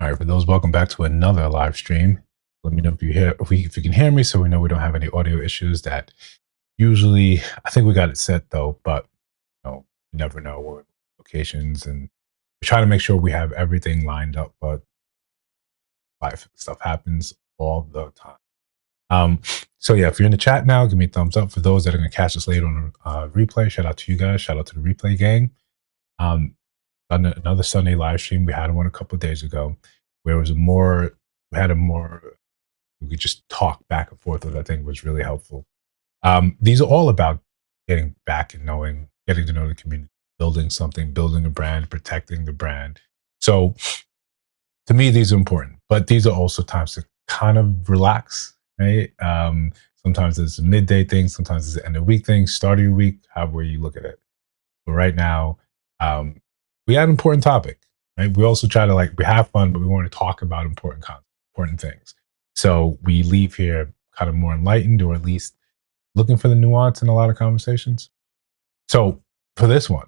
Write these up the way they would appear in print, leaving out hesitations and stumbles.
All right, for those, welcome back to another live stream. Let me know if you hear if you can hear me, so we know we don't have any audio issues. That usually, I think we got it set though, but you never know what locations, and we try to make sure we have everything lined up. But life stuff happens all the time. Um, so yeah, if you're in the chat now, give me a thumbs up. For those that are going to catch us later on replay, shout out to you guys. Shout out to the replay gang. Um, another Sunday live stream. We had one a couple of days ago, where it was a more we had a more we could just talk back and forth, which I think was really helpful. These are all about getting back and getting to know the community, building something, building a brand, protecting the brand. So to me, these are important, but these are also times to kind of relax, right? Sometimes it's a midday thing, sometimes it's an end of week thing, start of your week, however you look at it. But right now, um, we had an important topic, right? We also try to we have fun, but we want to talk about important things. So we leave here kind of more enlightened, or at least looking for the nuance in a lot of conversations. So for this one,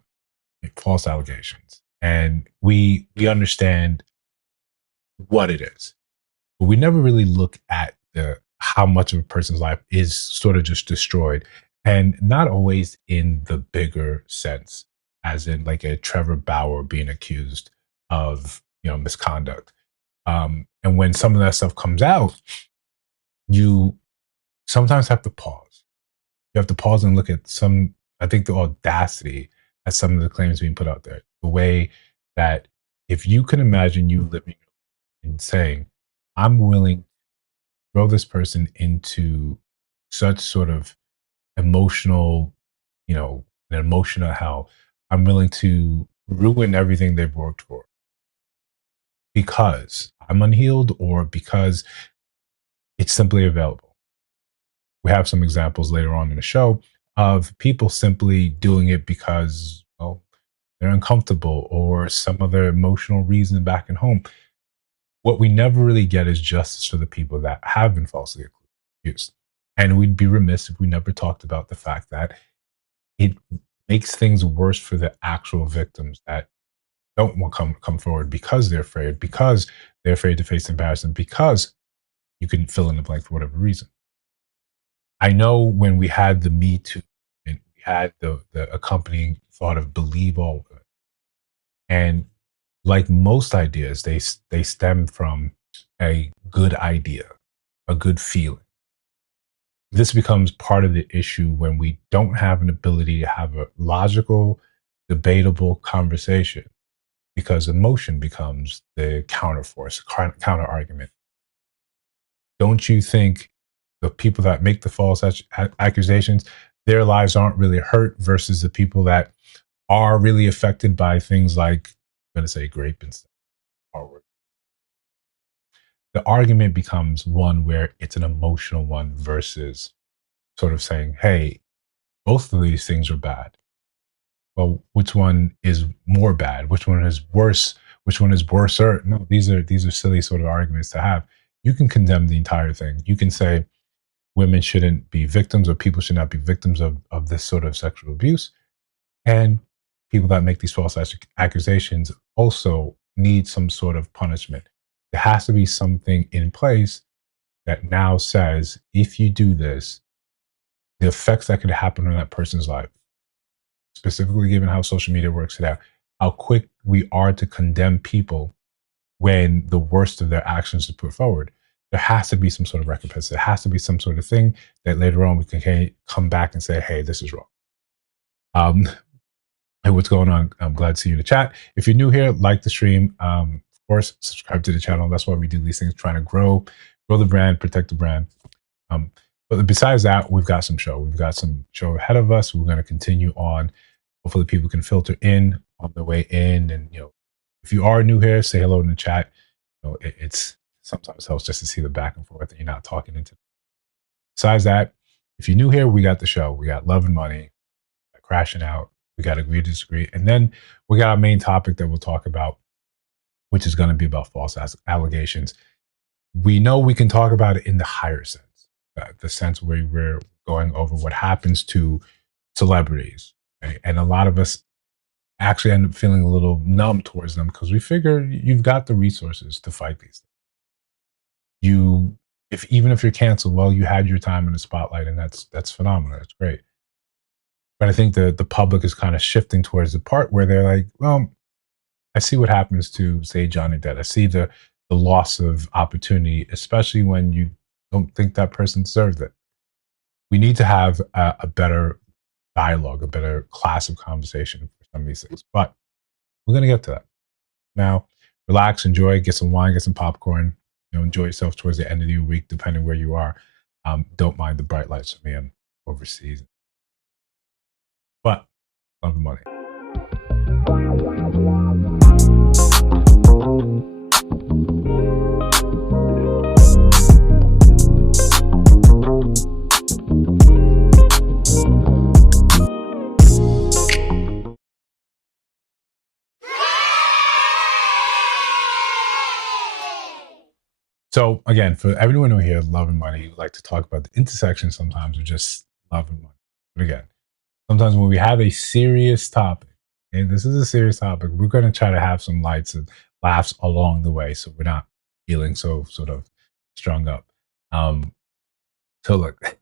false allegations, and we understand what it is, but we never really look at the how much of a person's life is sort of just destroyed, and not always in the bigger sense, as in like a Trevor Bauer being accused of misconduct. And when some of that stuff comes out, you sometimes have to pause. You have to pause and look at I think the audacity at some of the claims being put out there. The way that, if you can imagine you living and saying, I'm willing throw this person into such sort of emotional, an emotional hell. I'm willing to ruin everything they've worked for because I'm unhealed or because it's simply available. We have some examples later on in the show of people simply doing it because, well, they're uncomfortable or some other emotional reason back at home. What we never really get is justice for the people that have been falsely accused. And we'd be remiss if we never talked about the fact that it makes things worse for the actual victims that don't want to come forward because they're afraid to face embarrassment, because you can fill in the blank for whatever reason. I know when we had the Me Too and we had the accompanying thought of believe all women, and like most ideas, they stem from a good idea, a good feeling. This becomes part of the issue when we don't have an ability to have a logical, debatable conversation, because emotion becomes the counterforce, counter argument. Don't you think the people that make the false accusations, their lives aren't really hurt versus the people that are really affected by things like, I'm going to say, grape and stuff? The argument becomes one where it's an emotional one versus sort of saying, hey, both of these things are bad. Well, which one is more bad? Which one is worse? Which one is worser? No, these are silly sort of arguments to have. You can condemn the entire thing. You can say women shouldn't be victims, or people should not be victims of this sort of sexual abuse. And people that make these false accusations also need some sort of punishment. There has to be something in place that now says, if you do this, the effects that could happen on that person's life, specifically given how social media works it out, how quick we are to condemn people when the worst of their actions is put forward. There has to be some sort of recompense. There has to be some sort of thing that later on we can come back and say, hey, this is wrong. Hey, what's going on? I'm glad to see you in the chat. If you're new here, like the stream. Of course, subscribe to the channel. That's why we do these things, trying to grow the brand, protect the brand. But besides that, we've got some show. We've got some show ahead of us. We're going to continue on. Hopefully, people can filter in on their way in. And if you are new here, say hello in the chat. It's sometimes helps just to see the back and forth, and you're not talking into. Besides that, if you're new here, we got the show. We got Love and Money, Crashing Out. We got Agree to Disagree, and then we got our main topic that we'll talk about, which is going to be about false allegations. We know we can talk about it in the higher sense, the sense where we're going over what happens to celebrities, right? And a lot of us actually end up feeling a little numb towards them because we figure you've got the resources to fight these things. You, if even if you're canceled, well, you had your time in the spotlight, and that's phenomenal. That's great. But I think the public is kind of shifting towards the part where they're like, well, I see what happens to, say, Johnny Depp. I see the loss of opportunity, especially when you don't think that person deserves it. We need to have a better dialogue, a better class of conversation for some of these things. But we're gonna get to that. Now, relax, enjoy, get some wine, get some popcorn. Enjoy yourself towards the end of your week, depending where you are. Don't mind the bright lights for me. I'm overseas, but love the money. So again, for everyone who here love and money, we like to talk about the intersection sometimes of just love and money. But again, sometimes when we have a serious topic, and this is a serious topic, we're going to try to have some lights and laughs along the way, so we're not feeling so sort of strung up. Um, so look,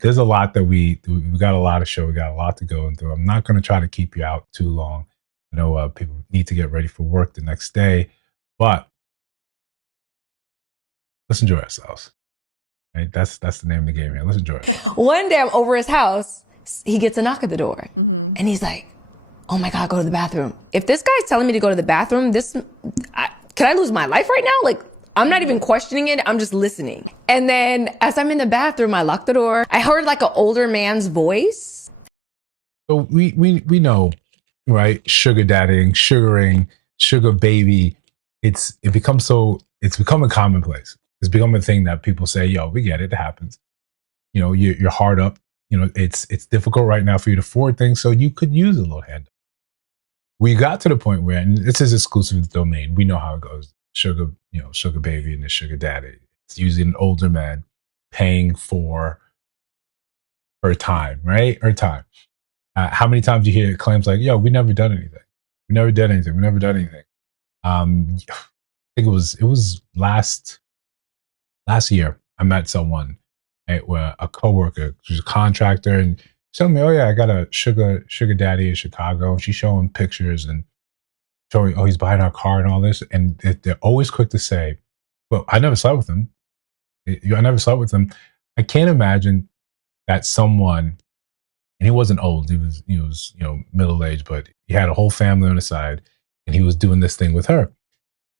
there's a lot that we got a lot of show, we got a lot to go into. I'm not going to try to keep you out too long. I know people need to get ready for work the next day, but let's enjoy ourselves. Right? That's the name of the game here. Let's enjoy it. One day I'm over his house, he gets a knock at the door, and he's like, "Oh my God, go to the bathroom." If this guy's telling me to go to the bathroom, can I lose my life right now? Like, I'm not even questioning it. I'm just listening. And then as I'm in the bathroom, I lock the door. I heard like an older man's voice. So we know, right? Sugar daddying, sugaring, sugar baby. It's become a commonplace. It's become a thing that people say, "Yo, we get it. It happens." You're hard up. It's difficult right now for you to afford things, so you could use a little hand. We got to the point where, and this is exclusive domain. We know how it goes. Sugar baby and the sugar daddy. It's usually an older man paying for her time, right? Her time. How many times do you hear claims like, "Yo, we never done anything. We never did anything. We never done anything." I think it was last year. I met someone, right, where a coworker, she's a contractor, and she's telling me, "Oh yeah, I got a sugar daddy in Chicago." And she's showing pictures and showing, "Oh, he's buying our car and all this." And they're always quick to say, "Well, I never slept with him. I never slept with him." I can't imagine that someone, and he wasn't old. He was middle aged, but he had a whole family on the side, and he was doing this thing with her.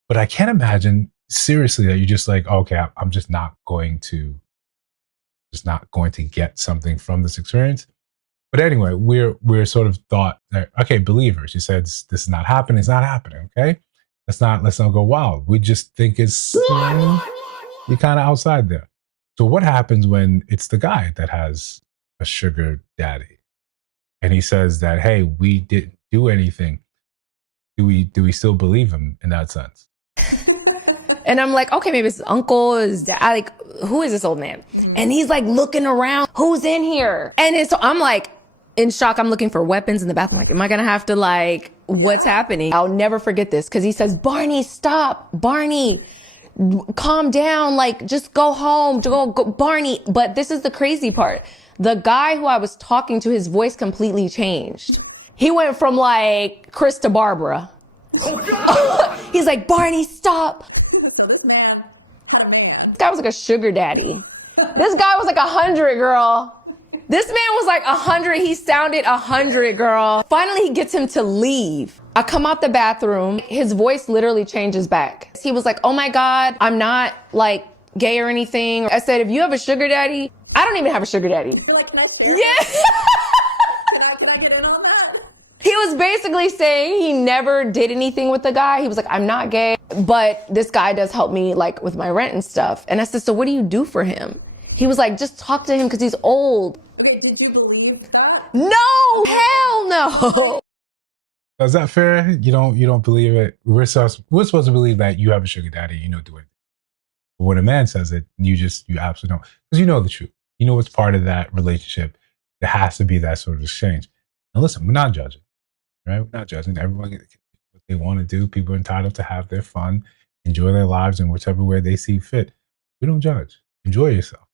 But I can't imagine seriously that you're just like, "Okay, I'm just not going to get something from this experience." But anyway, we're sort of thought that, okay, believe her. She said this is not happening. It's not happening. Okay, let's not go wild. We just think you're kind of outside there. So what happens when it's the guy that has a sugar daddy and he says that, "Hey, we didn't do anything"? Do we still believe him in that sense? And I'm like, okay, maybe it's his uncle, his dad. Like, who is this old man? And he's like looking around, who's in here? And so I'm like in shock. I'm looking for weapons in the bathroom. Like, am I gonna have to what's happening? I'll never forget this because he says, "Barney, stop. Barney, calm down. Like, just go home. Go, Barney." But this is the crazy part. The guy who I was talking to, his voice completely changed. He went from like Chris to Barbara. Oh, he's like, "Barney, stop." This guy was like a sugar daddy. This guy was like 100, girl. This man was like 100. He sounded 100, girl. Finally, he gets him to leave. I come out the bathroom. His voice literally changes back. He was like, "Oh my God, I'm not like gay or anything." I said, "If you have a sugar daddy," I don't even have a sugar daddy. Yeah. He was basically saying he never did anything with the guy. He was like, "I'm not gay, but this guy does help me like with my rent and stuff." And I said, "So what do you do for him?" He was like, "Just talk to him because he's old." Wait, did you believe that? No, hell no. Is that fair? You don't believe it? We're supposed to believe that you have a sugar daddy. Do it. But when a man says it, you absolutely don't, because you know the truth. You know it's part of that relationship. There has to be that sort of exchange. And listen, we're not judging. right? We're not judging. Everyone can do what they want to do. People are entitled to have their fun, enjoy their lives in whichever way they see fit. We don't judge. Enjoy yourself,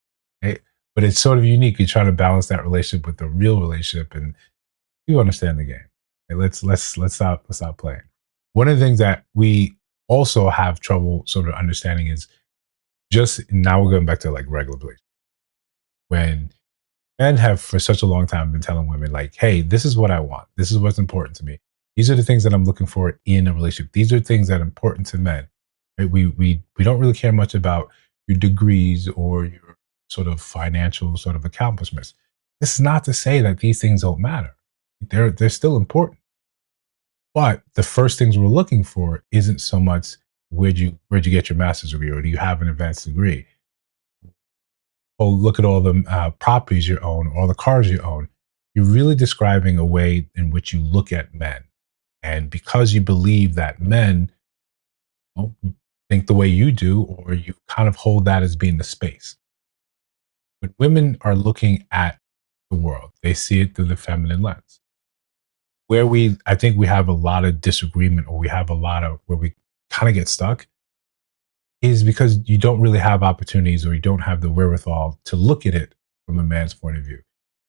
right? But it's sort of unique. You're trying to balance that relationship with the real relationship, and you understand the game. Okay, let's stop playing. One of the things that we also have trouble sort of understanding is just now we're going back to like regular relationships when men have for such a long time been telling women like, hey, this is what I want, this is what's important to me, these are the things that I'm looking for in a relationship, these are things that are important to men, right? We don't really care much about your degrees or your sort of financial sort of accomplishments. This is not to say that these things don't matter. They're still important, but the first things we're looking for isn't so much where'd you get your master's degree or do you have an advanced degree. Oh, look at all the properties you own, all the cars you own. You're really describing a way in which you look at men. And because you believe that men think the way you do, or you kind of hold that as being the space. When women are looking at the world, they see it through the feminine lens. I think we have a lot of disagreement, or we have a lot of where we kind of get stuck is because you don't really have opportunities or you don't have the wherewithal to look at it from a man's point of view.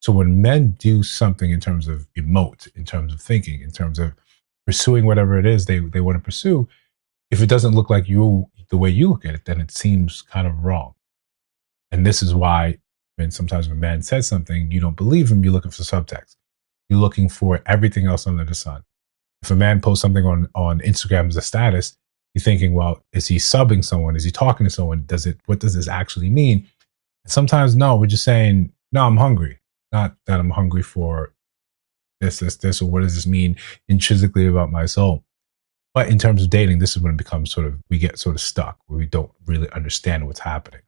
So when men do something in terms of emote, in terms of thinking, in terms of pursuing whatever it is they want to pursue, if it doesn't look like you the way you look at it, then it seems kind of wrong. And this is why sometimes when a man says something, you don't believe him, you're looking for subtext. You're looking for everything else under the sun. If a man posts something on Instagram as a status, you're thinking, well, is he subbing someone? Is he talking to someone? What does this actually mean? And sometimes no, we're just saying, no, I'm hungry. Not that I'm hungry for this, or what does this mean intrinsically about my soul? But in terms of dating, this is when it becomes sort of we get sort of stuck where we don't really understand what's happening.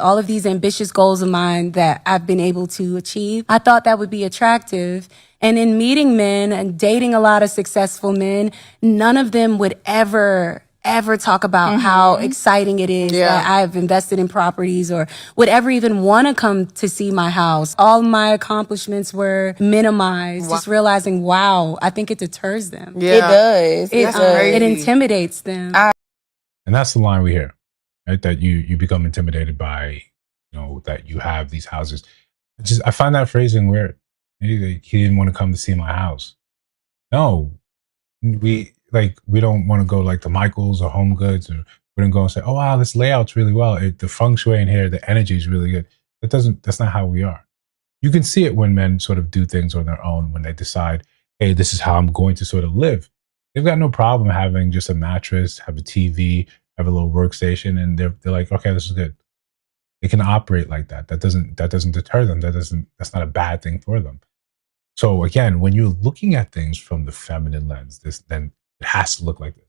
All of these ambitious goals of mine that I've been able to achieve, I thought that would be attractive. And in meeting men and dating a lot of successful men, none of them would ever talk about how exciting it is that I've invested in properties or would ever even want to come to see my house. All my accomplishments were minimized, just realizing, wow, I think it deters them. Yeah. It does. It intimidates them. And that's the line we hear, right? That you become intimidated by, that you have these houses. I find that phrasing weird. He didn't want to come to see my house. No, we don't want to go like to Michael's or Home Goods, or we don't go and say, oh wow, this layout's really well. The feng shui in here, the energy is really good. That's not how we are. You can see it when men sort of do things on their own, when they decide, hey, this is how I'm going to sort of live. They've got no problem having just a mattress, have a TV, have a little workstation, and they're like, okay, this is good. They can operate like that. That doesn't deter them. That's not a bad thing for them. So again, when you're looking at things from the feminine lens, then it has to look like this.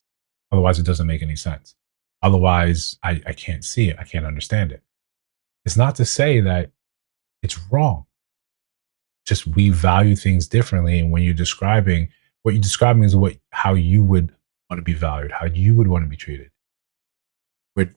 Otherwise, it doesn't make any sense. Otherwise, I can't see it. I can't understand it. It's not to say that it's wrong. Just we value things differently. And when you're describing, what you're describing is how you would want to be valued, how you would want to be treated. We're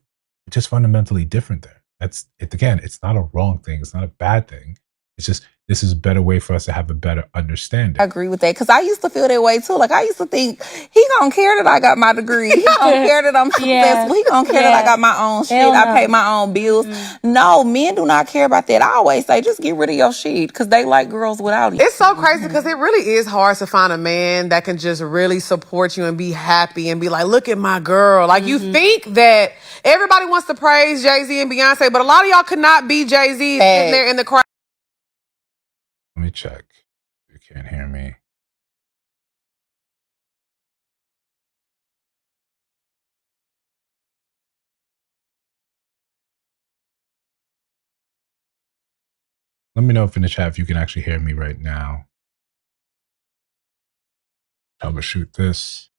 just fundamentally different there. That's it. Again, it's not a wrong thing. It's not a bad thing. It's just this is a better way for us to have a better understanding. I agree with that because I used to feel that way too. Like I used to think he gonna care that I got my degree. He gonna care that I'm successful. He gonna care that I got my own shit. I pay my own bills. No, men do not care about that. I always say just get rid of your shit because they like girls without it. It's so crazy because it really is hard to find a man that can just really support you and be happy and be like, look at my girl. Like you think that everybody wants to praise Jay-Z and Beyonce, but a lot of y'all could not be Jay-Z sitting there in the crowd. Let me check. You can't hear me. Let me know if in the chat if you can actually hear me right now. Troubleshoot this.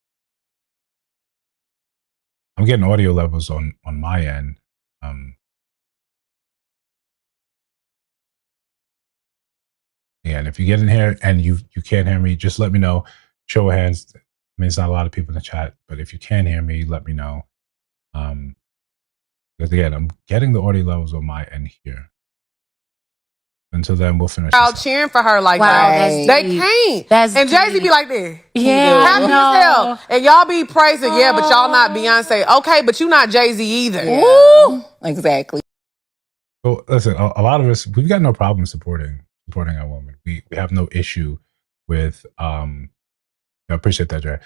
I'm getting audio levels on my end. Yeah, and if you get in here and you can't hear me, just let me know. Show of hands. I mean, it's not a lot of people in the chat, but if you can hear me, let me know. Because again, I'm getting the audio levels on my end here. Until then, we'll finish. Out cheering for her like Wow, that. that's They deep. can't. That's and Jay-Z deep. be like this. Yeah, Happy as no. hell. And y'all be praising, yeah, but y'all not Beyonce. Okay, but you not Jay-Z either. Ooh, exactly. So listen, a lot of us, we've got no problem supporting our women. We have no issue with I appreciate that, Jay.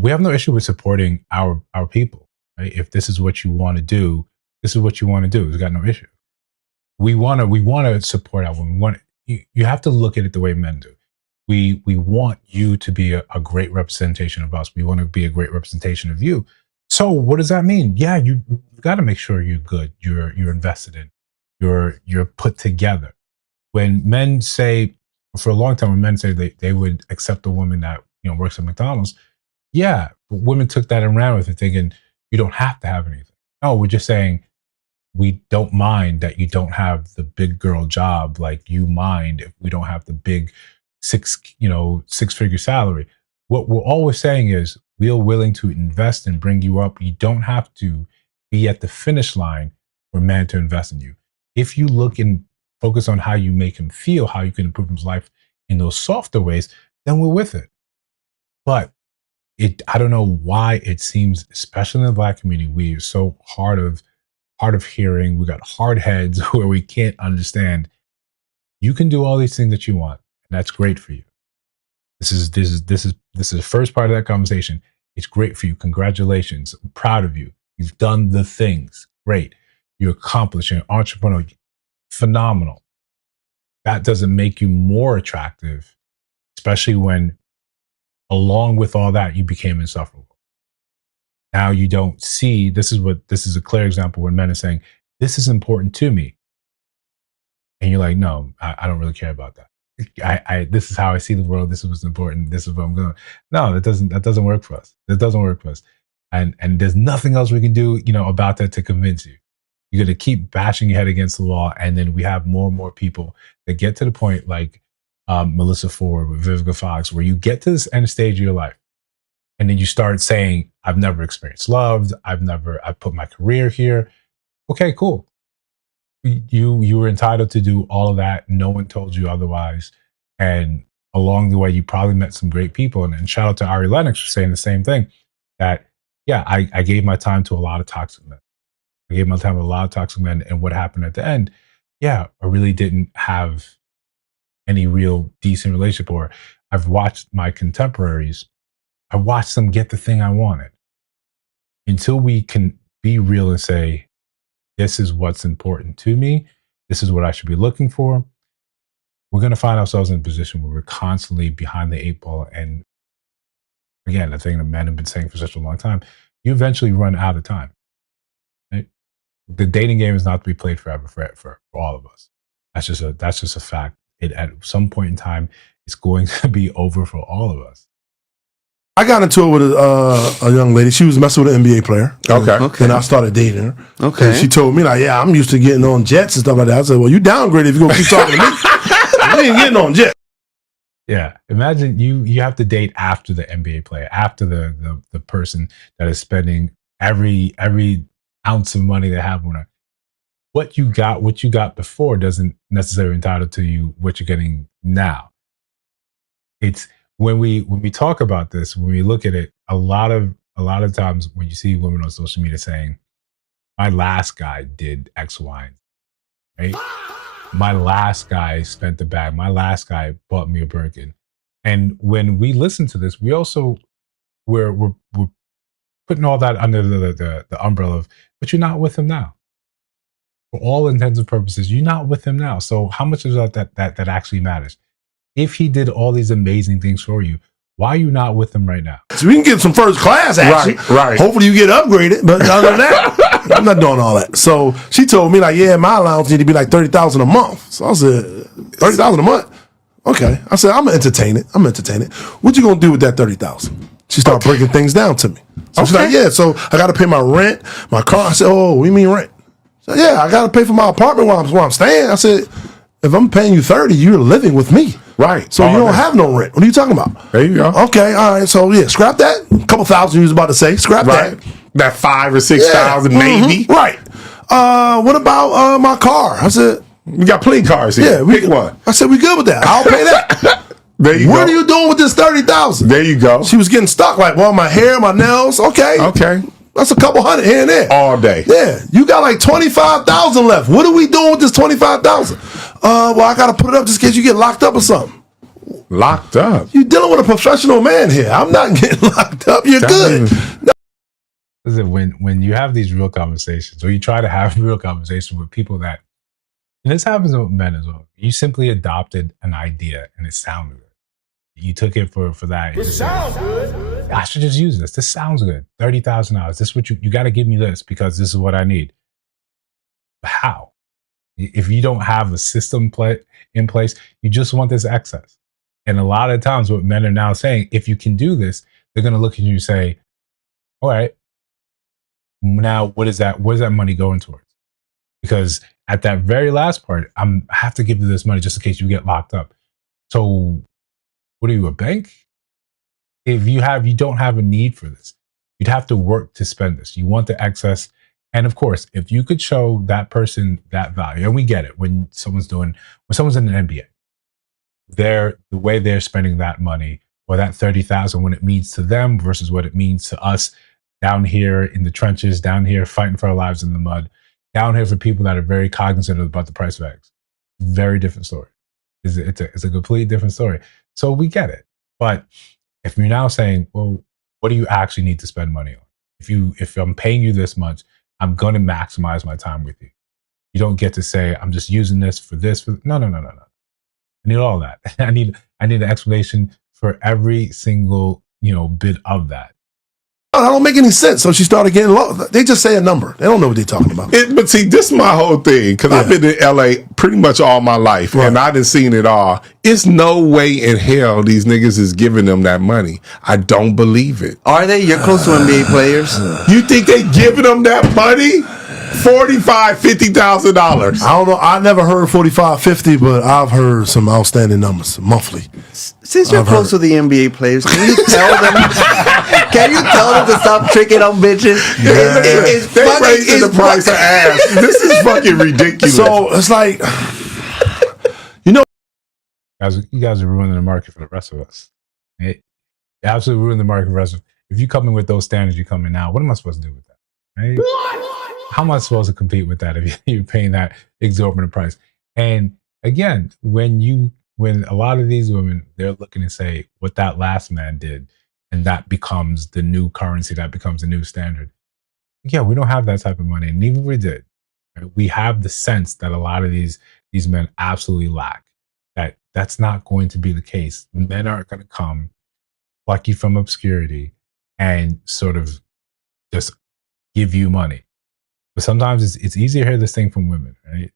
We have no issue with supporting our people. Right? If this is what you want to do, this is what you want to do. We've got no issue. We want to support our women. You have to look at it the way men do. We want you to be a great representation of us. We want to be a great representation of you. So what does that mean? Yeah, you've got to make sure you're good. You're invested in. You're put together. When men say, for a long time, when men say they would accept a woman that works at McDonald's, yeah, but women took that and ran with it, thinking you don't have to have anything. No, we're just saying we don't mind that you don't have the big girl job like you mind if we don't have the big six-figure salary. What we're always saying is we are willing to invest and bring you up. You don't have to be at the finish line for a man to invest in you. If you look and focus on how you make him feel, how you can improve his life in those softer ways, then we're with it. But I don't know why it seems, especially in the Black community, we are so hard of hearing. We got hard heads where we can't understand. You can do all these things that you want, and that's great for you. This is the first part of that conversation. It's great for you. Congratulations. I'm proud of you. You've done the things. Great. You're accomplished. You're an entrepreneur. Phenomenal. That doesn't make you more attractive, especially when, along with all that, you became insufferable. Now you don't see, this is a clear example when men are saying, this is important to me. And you're like, no, I don't really care about that. This is how I see the world. This is what's important. This is what I'm going. No, that doesn't work for us. That doesn't work for us. And there's nothing else we can do, about that to convince you. You're going to keep bashing your head against the wall. And then we have more and more people that get to the point like Melissa Ford with Vivica Fox, where you get to this end stage of your life. And then you start saying, I've never experienced love. I've put my career here. Okay, cool. You were entitled to do all of that. No one told you otherwise. And along the way, you probably met some great people. And shout out to Ari Lennox for saying the same thing, that, yeah, I gave my time to a lot of toxic men. I gave my time to a lot of toxic men. And what happened at the end? Yeah, I really didn't have any real decent relationship. Or I've watched my contemporaries, I watched them get the thing I wanted. Until we can be real and say, this is what's important to me, this is what I should be looking for, we're going to find ourselves in a position where we're constantly behind the 8 ball. And again, the thing that men have been saying for such a long time, you eventually run out of time. Right? The dating game is not to be played forever for all of us. That's just a fact. At some point in time, it's going to be over for all of us. I got into it with a young lady. She was messing with an NBA player. Okay. Then I started dating her. Okay. And she told me, like, yeah, I'm used to getting on jets and stuff like that. I said, well, you downgraded if you're going to keep talking to me. You ain't getting on jets. Yeah. Imagine you have to date after the NBA player, after the person that is spending every ounce of money they have on her. What you got before doesn't necessarily entitle to you what you're getting now. It's when we talk about this, when we look at it, a lot of times when you see women on social media saying, my last guy did X, Y, right? My last guy spent the bag. My last guy bought me a Birkin. And when we listen to this, we also we're putting all that under the umbrella of, but you're not with him now. For all intents and purposes, you're not with him now. So how much is that actually matters? If he did all these amazing things for you, why are you not with him right now? So we can get some first class action. Right. Hopefully you get upgraded. But other than that, I'm not doing all that. So she told me, like, yeah, my allowance need to be like $30,000 a month. So I said, $30,000 a month? Okay. I said, I'm entertain it. What you gonna do with that $30,000? She started breaking things down to me. So she's like, yeah, so I gotta pay my rent, my car. I said, oh, what do you mean rent? So yeah, I gotta pay for my apartment while I'm staying. I said, if I'm paying you $30,000, you're living with me. Right. So you don't have no rent. What are you talking about? There you go. Okay, all right. So yeah, scrap that. A couple thousand you was about to say. Scrap Right. That 5,000 or 6,000 Yeah. maybe. Right. What about my car? I said, We got plenty cars here. Yeah, Pick one. I said we good with that. I'll pay that. There you go. What are you doing with this 30,000? There you go. She was getting stuck like, well, my hair, my nails. Okay. That's a couple hundred here and there. All day. Yeah. You got like 25,000 left. What are we doing with this 25,000? Well, I got to put it up just in case you get locked up or something. Locked up? You're dealing with a professional man here. I'm not getting locked up. You're good. Listen, when you have these real conversations, or you try to have real conversations with people that, and this happens with men as well, you simply adopted an idea and it sounded good. You took it for that. It sounds good. I should just use this. This sounds good. $30,000. This is what you got to give me this because this is what I need. How? If you don't have a system in place, you just want this excess. And a lot of times what men are now saying, if you can do this, they're going to look at you and say, all right, now what is that money going towards? Because at that very last part, I have to give you this money just in case you get locked up. So what are you, a bank? If you don't have a need for this, you'd have to work to spend this. You want the excess. And of course, if you could show that person that value, and we get it when someone's in an NBA, the way they're spending that money or that 30,000, what it means to them versus what it means to us down here in the trenches, down here fighting for our lives in the mud, down here for people that are very cognizant about the price of eggs. Very different story. It's a completely different story. So we get it. But if you're now saying, well, what do you actually need to spend money on? If I'm paying you this much, I'm going to maximize my time with you. You don't get to say, I'm just using this for this. No. I need all that. I need an explanation for every single, bit of that. That don't make any sense. So she started getting low. They just say a number. They don't know what they're talking about. But see, this is my whole thing, because I've been in LA pretty much all my life, and I done seen it all. It's no way in hell these niggas is giving them that money. I don't believe it. Are they? You're close to NBA players. You think they giving them that money? $45,000-$50,000. I don't know. I never heard 45, 50, but I've heard some outstanding numbers monthly. Since you're close to the NBA players, can you tell them? Can you tell them to stop tricking on bitches? They're raising the price of ass. This is fucking ridiculous. So it's like, you guys are ruining the market for the rest of us. It absolutely ruined the market for the rest of us. If you come in with those standards you come in now, what am I supposed to do with that? Right? How am I supposed to compete with that if you're paying that exorbitant price? And again, when a lot of these women, they're looking to say what that last man did, and that becomes the new currency, that becomes the new standard. Yeah, we don't have that type of money. And even if we did, right, we have the sense that a lot of these men absolutely lack. That's not going to be the case. Men aren't going to come, pluck you from obscurity, and sort of just give you money. But sometimes it's easier to hear this thing from women, right?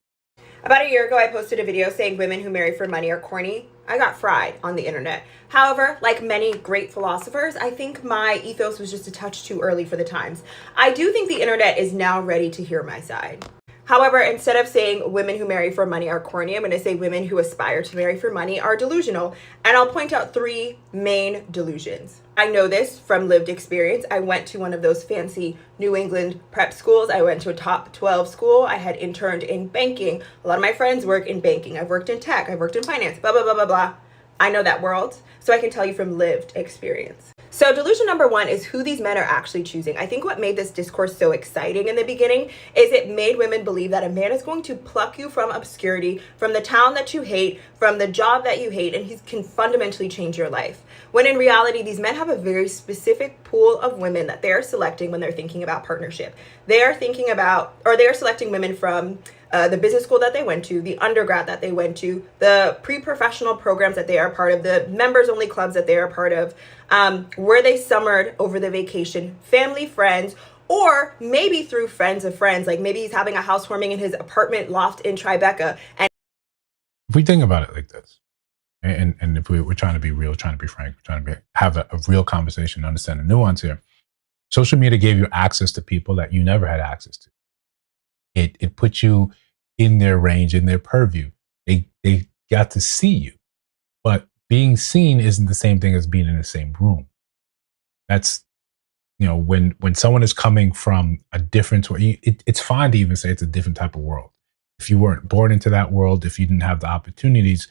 About a year ago, I posted a video saying women who marry for money are corny. I got fried on the internet. However, like many great philosophers, I think my ethos was just a touch too early for the times. I do think the internet is now ready to hear my side. However, instead of saying women who marry for money are corny, I'm going to say women who aspire to marry for money are delusional. And I'll point out 3 main delusions. I know this from lived experience. I went to one of those fancy New England prep schools. I went to a top 12 school. I had interned in banking. A lot of my friends work in banking. I've worked in tech. I've worked in finance, blah, blah, blah, blah, blah. I know that world, so I can tell you from lived experience. So delusion number 1 is who these men are actually choosing. I think what made this discourse so exciting in the beginning is it made women believe that a man is going to pluck you from obscurity, from the town that you hate, from the job that you hate, and he can fundamentally change your life. When in reality, these men have a very specific pool of women that they're selecting when they're thinking about partnership. They are selecting women from the business school that they went to, the undergrad that they went to, the pre-professional programs that they are part of, the members-only clubs that they are part of, where they summered over the vacation, family, friends, or maybe through friends of friends. Like maybe he's having a housewarming in his apartment loft in Tribeca. And if we think about it like this, and if we're trying to be real, trying to be frank, trying to have a real conversation, understand the nuance here, social media gave you access to people that you never had access to. It put you in their range, in their purview. They got to see you. But being seen isn't the same thing as being in the same room. That's, when someone is coming from a different, it's fine to even say it's a different type of world. if you weren't born into that world, if you didn't have the opportunities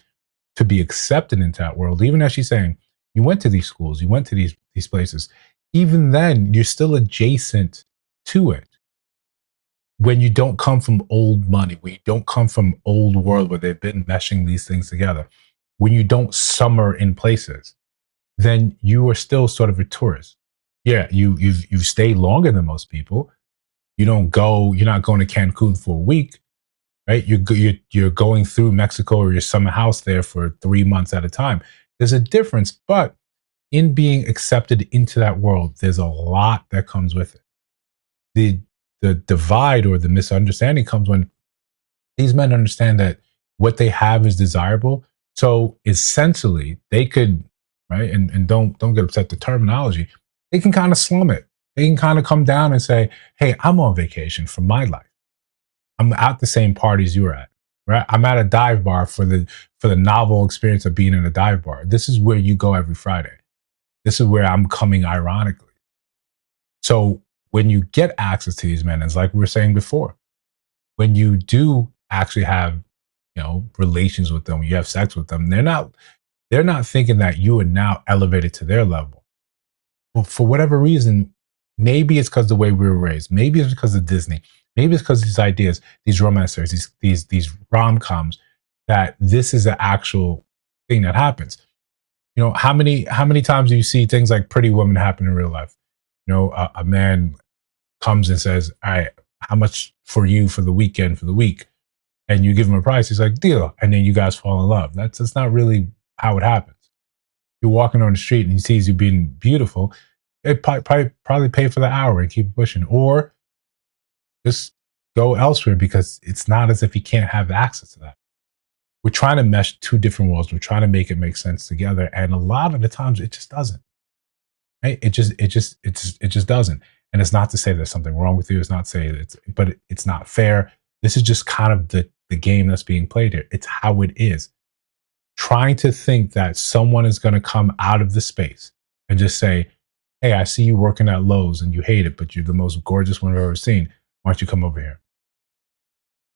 to be accepted into that world, even as she's saying, you went to these schools, you went to these places, even then, you're still adjacent to it. When you don't come from old money, when you don't come from old world where they've been meshing these things together, when you don't summer in places, then you are still sort of a tourist. Yeah, you've stayed longer than most people. You're not going to Cancun for a week, right? You're going through Mexico or your summer house there for 3 months at a time. There's a difference, but in being accepted into that world, there's a lot that comes with it. The divide or the misunderstanding comes when these men understand that what they have is desirable. So essentially, they could, right, and don't get upset the terminology. They can kind of slum it. They can kind of come down and say, "Hey, I'm on vacation for my life. I'm at the same parties you're at. Right? I'm at a dive bar for the novel experience of being in a dive bar. This is where you go every Friday. This is where I'm coming ironically." So when you get access to these men, it's like we were saying before, when you do actually have, relations with them, you have sex with them, they're not thinking that you are now elevated to their level. Well, for whatever reason, maybe it's because the way we were raised, maybe it's because of Disney, maybe it's because these ideas, these romance series, these rom-coms, that this is the actual thing that happens. How many times do you see things like Pretty Woman happen in real life? A man comes and says, "All right, how much for you for the weekend, for the week?" And you give him a price. He's like, "Deal." And then you guys fall in love. That's not really how it happens. You're walking on the street and he sees you being beautiful. They probably pay for the hour and keep pushing, or just go elsewhere because it's not as if he can't have access to that. We're trying to mesh two different worlds. We're trying to make it make sense together, and a lot of the times it just doesn't. Right? It just doesn't. And it's not to say there's something wrong with you. It's not to say but it's not fair. This is just kind of the game that's being played here. It's how it is. Trying to think that someone is going to come out of the space and just say, "Hey, I see you working at Lowe's and you hate it, but you're the most gorgeous one I've ever seen. Why don't you come over here?"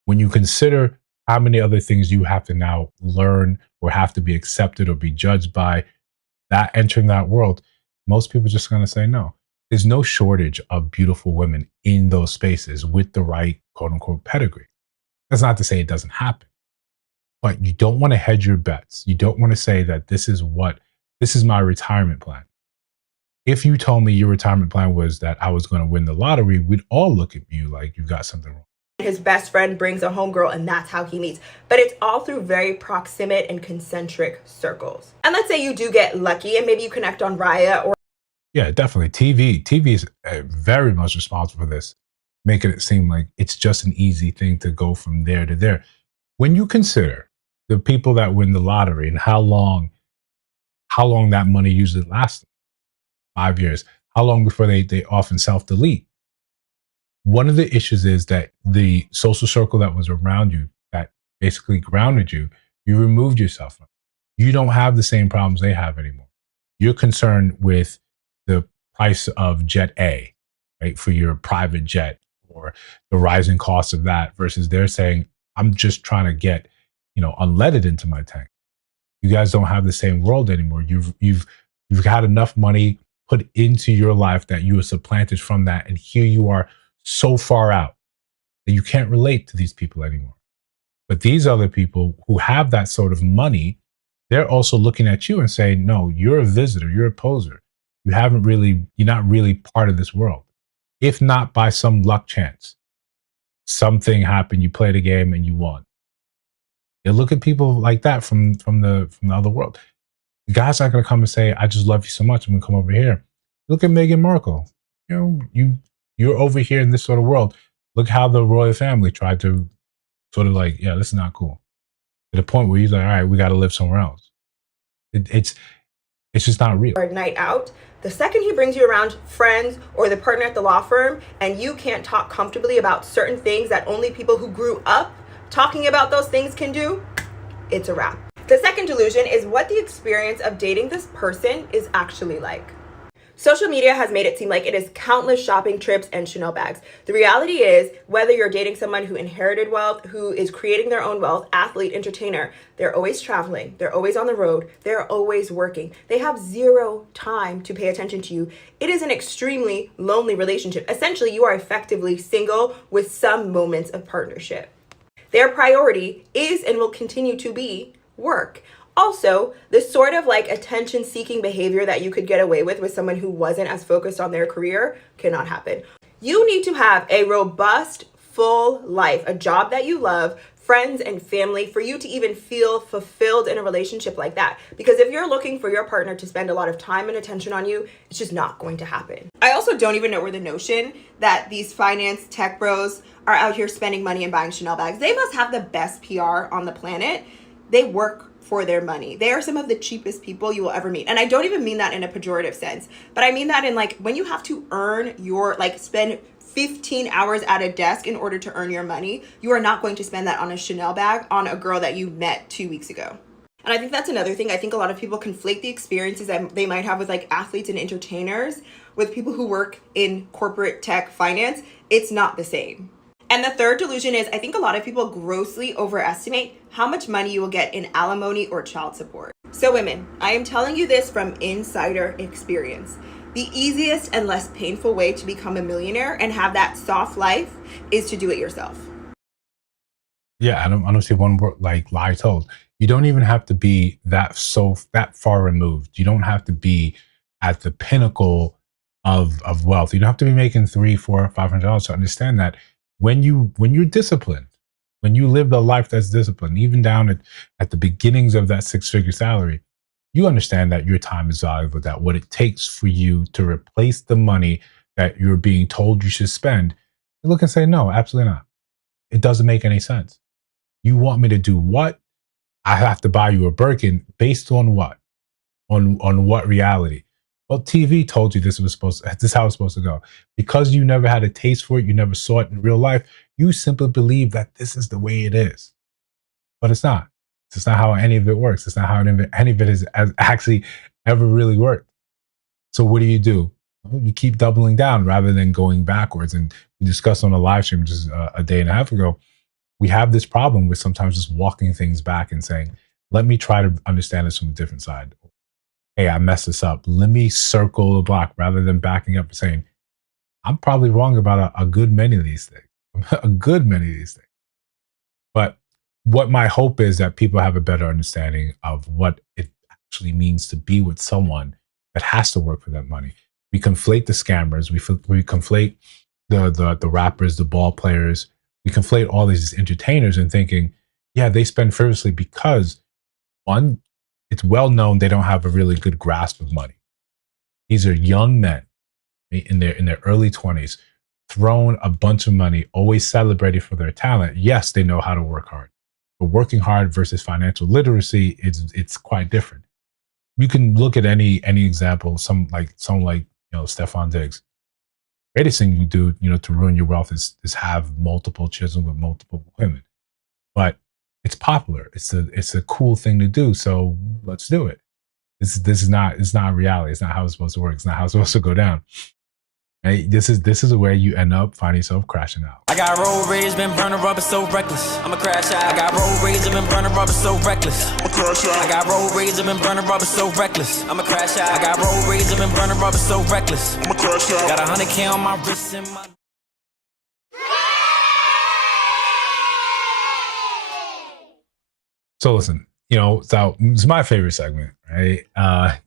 When you consider how many other things you have to now learn or have to be accepted or be judged by, that entering that world, most people are just going to say no. There's no shortage of beautiful women in those spaces with the right quote unquote pedigree. That's not to say it doesn't happen, but you don't want to hedge your bets. You don't want to say that this is my retirement plan. If you told me your retirement plan was that I was going to win the lottery, we'd all look at you like you've got something wrong. His best friend brings a homegirl and that's how he meets. But it's all through very proximate and concentric circles. And let's say you do get lucky and maybe you connect on Raya or... Yeah, definitely. TV is very much responsible for this, making it seem like it's just an easy thing to go from there to there. When you consider the people that win the lottery and how long that money usually lasts, 5 years, how long before they often self-delete. One of the issues is that the social circle that was around you, that basically grounded you, you removed yourself from. You don't have the same problems they have anymore. You're concerned with the price of jet A, right, for your private jet, or the rising cost of that, versus they're saying, "I'm just trying to get, unleaded into my tank." You guys don't have the same world anymore. You've had enough money put into your life that you were supplanted from that, and here you are so far out that you can't relate to these people anymore. But these other people who have that sort of money, they're also looking at you and saying, "No, you're a visitor, you're a poser. You're not really part of this world." If not by some luck chance, something happened, you played a game and you won. They look at people like that from the other world. The guy's not going to come and say, "I just love you so much, I'm going to come over here." Look at Meghan Markle. You're over here in this sort of world. Look how the royal family tried to sort of like, "Yeah, this is not cool." To the point where he's like, "All right, we got to live somewhere else." It's just not real. Or a night out, the second he brings you around friends or the partner at the law firm and you can't talk comfortably about certain things that only people who grew up talking about those things can do, it's a wrap. The second delusion is what the experience of dating this person is actually like. Social media has made it seem like it is countless shopping trips and Chanel bags. The reality is, whether you're dating someone who inherited wealth, who is creating their own wealth, athlete, entertainer, they're always traveling, they're always on the road, they're always working. They have zero time to pay attention to you. It is an extremely lonely relationship. Essentially, you are effectively single with some moments of partnership. Their priority is and will continue to be work. Also, the sort of like attention-seeking behavior that you could get away with someone who wasn't as focused on their career cannot happen. You need to have a robust, full life, a job that you love, friends and family for you to even feel fulfilled in a relationship like that. Because if you're looking for your partner to spend a lot of time and attention on you, it's just not going to happen. I also don't even know where the notion that these finance tech bros are out here spending money and buying Chanel bags. They must have the best PR on the planet. They work for their money. They are some of the cheapest people you will ever meet. And I don't even mean that in a pejorative sense, but I mean that in like when you have to earn your, like spend 15 hours at a desk in order to earn your money, you are not going to spend that on a Chanel bag on a girl that you met 2 weeks ago. And I think that's another thing. I think a lot of people conflate the experiences that they might have with like athletes and entertainers with people who work in corporate tech finance. It's not the same. And the third delusion is I think a lot of people grossly overestimate how much money you will get in alimony or child support. So women, I am telling you this from insider experience. The easiest and less painful way to become a millionaire and have that soft life is to do it yourself. Yeah, I don't see one word like lie told. You don't even have to be that far removed. You don't have to be at the pinnacle of wealth. You don't have to be making $300, $400, $500 to understand that when you're disciplined, when you live the life that's disciplined, even down at the beginnings of that six-figure salary, you understand that your time is valuable, that what it takes for you to replace the money that you're being told you should spend, you look and say, no, absolutely not. It doesn't make any sense. You want me to do what? I have to buy you a Birkin based on what? On what reality? Well, TV told you this is how it's supposed to go. Because you never had a taste for it, you never saw it in real life, you simply believe that this is the way it is. But it's not. It's not how any of it works. It's not how any of it has actually ever really worked. So what do? Well, you keep doubling down rather than going backwards. And we discussed on a live stream just a day and a half ago, we have this problem with sometimes just walking things back and saying, let me try to understand this from a different side. Hey, I messed this up. Let me circle the block rather than backing up and saying, I'm probably wrong about a good many of these things, a good many of these things. But what my hope is that people have a better understanding of what it actually means to be with someone that has to work for that money. We conflate the scammers. We conflate the rappers, the ball players. We conflate all these entertainers and thinking, yeah, they spend frivolously because one, it's well known they don't have a really good grasp of money. These are young men in their early 20s, thrown a bunch of money, always celebrated for their talent. Yes, they know how to work hard, but working hard versus financial literacy, it's quite different. You can look at any example, someone like Stefan Diggs. Greatest thing you do, to ruin your wealth is have multiple children with multiple women. But it's popular. It's a cool thing to do. So let's do it. It's not reality. It's not how it's supposed to work. It's not how it's supposed to go down. Hey, this is where you end up finding yourself crashing out. I got road rage, been burning rubber so reckless. I'ma crash out. I got road rage, been burning rubber so reckless. I'ma crash out. I got road rage, been burning rubber so reckless. I'ma crash out. I got road rage, been burning rubber so reckless. I'ma crash out. Got 100K on my wrist and my. So listen, so it's my favorite segment, right?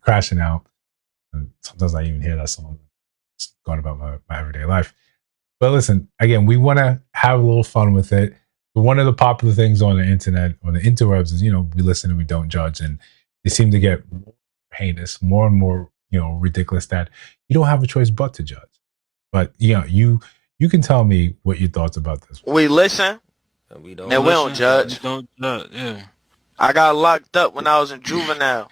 Crashing out. And sometimes I even hear that song. It's going about my everyday life. But listen, again, we want to have a little fun with it. But one of the popular things on the internet, on the interwebs, is we listen and we don't judge, and they seem to get more heinous, more and more ridiculous that you don't have a choice but to judge. But you can tell me what your thoughts about this. We listen, and we don't judge. We don't judge. Yeah. I got locked up when I was in juvenile.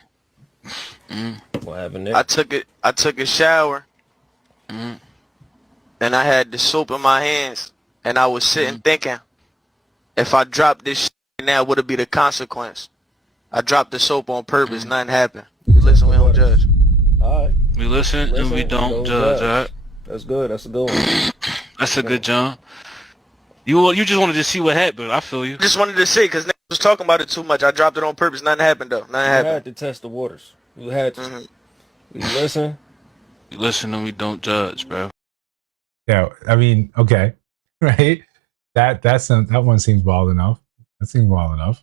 What happened there? I took a shower, and I had the soap in my hands, and I was sitting thinking, if I dropped this shit now, what'd be the consequence? I dropped the soap on purpose. Nothing happened. We listen, we don't judge. All right. We listen and we don't judge. All right? That's good. That's a good one. That's a good John. You just wanted to see what happened. I feel you. Just wanted to see because niggas was talking about it too much. I dropped it on purpose. Nothing happened though. Nothing happened. You had to test the waters. You had to. We listen. We listen and we don't judge, bro. Yeah, I mean, okay, right? That one seems wild enough. That seems wild enough.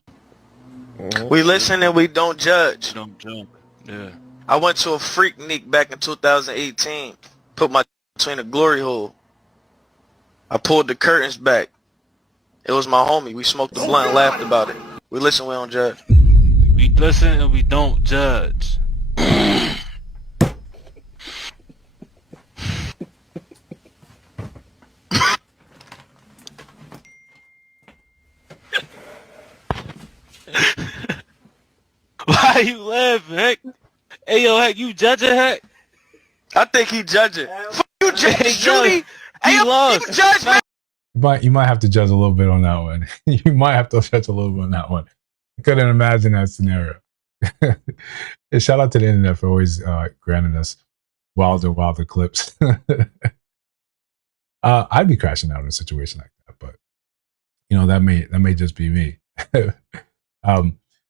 We listen and we don't judge. We don't judge. Yeah. I went to a freak nick back in 2018. Put my between a glory hole. I pulled the curtains back. It was my homie. We smoked the blunt and laughed about it. We listen, we don't judge. We listen and we don't judge. Why you laughing, Heck? Hey, yo, Heck, you judging, Heck? I think he judging. Fuck you, Judge Judy. He Hey, lost. you judge me. You might have to judge a little bit on that one. You might have to judge a little bit on that one. I couldn't imagine that scenario. And shout out to the internet for always granting us wilder clips. I'd be crashing out in a situation like that, but you know that may just be me.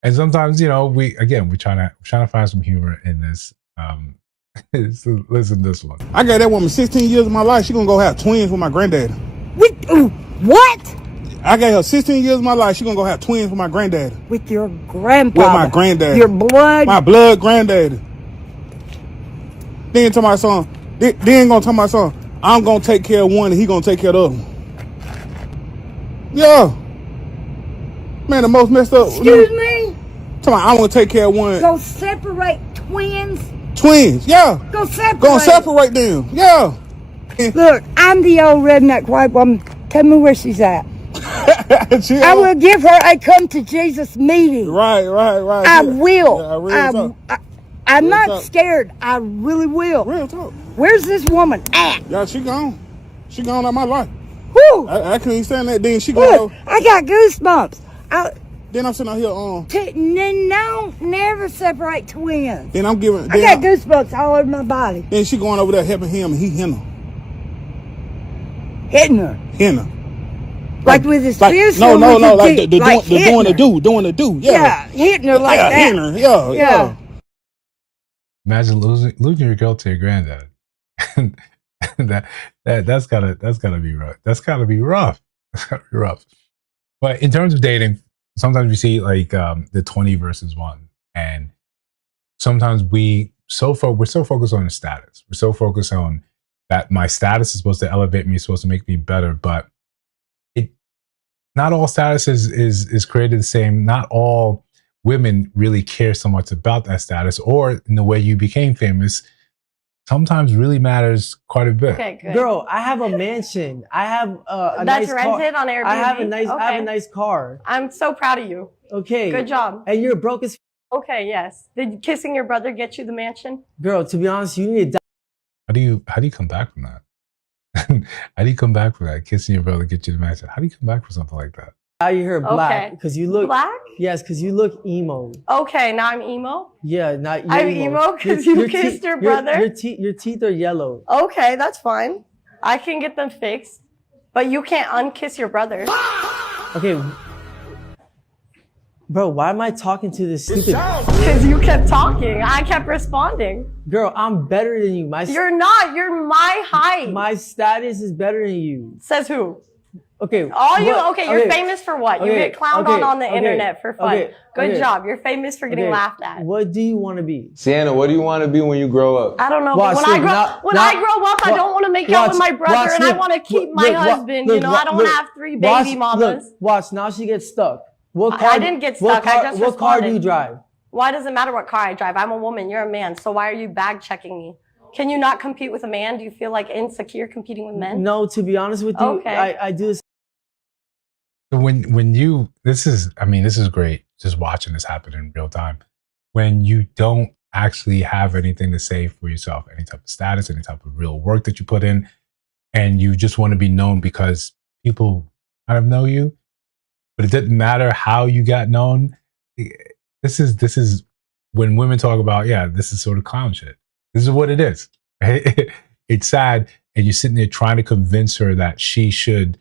And sometimes, you know, we're trying to find some humor in this. So listen to this one. I gave that woman 16 years of my life. She gonna go have twins with my granddad. What? I gave her 16 years of my life. She gonna go have twins with my granddad. With your grandpa? With my granddad. Your blood? My blood granddaddy. Then to my son. Then gonna tell my son, I'm gonna take care of one and he gonna take care of the other. Yeah. Man, the most messed up. Excuse me? Tell me, I'm gonna take care of one. Go separate twins? Twins, yeah. Go separate. Go separate them, yeah. Look, I'm the old redneck white woman. Tell me where she's at. I will give her a come to Jesus meeting. Right. I will. Yeah, I'm not scared. I really will. Real talk. Where's this woman at? Yeah, she gone. She gone out my life. Whew. I couldn't stand that. Then she gone. I got goosebumps. Then I'm sitting out here No, never separate twins. Then I'm giving. I got goosebumps all over my body. Then she going over there helping him, and he hitting her. Hitting her. Like with his fist? No, like doing the do. Yeah, hitting her like that. Hitting her, yeah. Imagine losing your girl to your granddad. that's gotta be rough. That's gotta be rough. But in terms of dating, sometimes we see like the 20 versus 1, and sometimes we're so focused on the status. We're so focused on that my status is supposed to elevate me, supposed to make me better, but not all status is created the same. Not all women really care so much about that status, or in the way you became famous. Sometimes really matters quite a bit. Okay, good. Girl, I have a mansion. I have a That's nice car. rented on Airbnb. I have a nice car. I'm so proud of you. Okay. Good job. And you're broke as. Okay, yes. Did kissing your brother get you the mansion? Girl, to be honest, you need to. How do you come back from that? How do you come back from that? Kissing your brother get you the mansion. How do you come back from something like that? Out here black Okay. because you look Black? Yes, because you look emo. Okay, now I'm emo. Yeah, not you're I'm emo because you kissed your brother. Your teeth are yellow. Okay, that's fine. I can get them fixed, but you can't unkiss your brother. Okay. Bro, why am I talking to this stupid? Because you kept talking. I kept responding. Girl, I'm better than you. You're not. You're my height. My status is better than you. Says who? Okay. You're famous for what? You get clowned on the internet for fun. Good okay. job. You're famous for getting laughed at. What do you want to be? Sienna, what do you want to be when you grow up? I don't know. But when I grow up, I don't want to make out with my brother, and I want to keep my husband. I don't want to have 3 baby mamas. Watch, now she gets stuck. I didn't get stuck. I just responded. What car do you drive? Why does it matter what car I drive? I'm a woman. You're a man. So why are you bag checking me? Can you not compete with a man? Do you feel like insecure competing with men? No, to be honest with you, I do this. When you this is great just watching this happen in real time. When you don't actually have anything to say for yourself, any type of status, any type of real work that you put in, and you just want to be known because people kind of know you, but it didn't matter how you got known. This is when women talk about, this is sort of clown shit. This is what it is. Right? It's sad. And you're sitting there trying to convince her that she should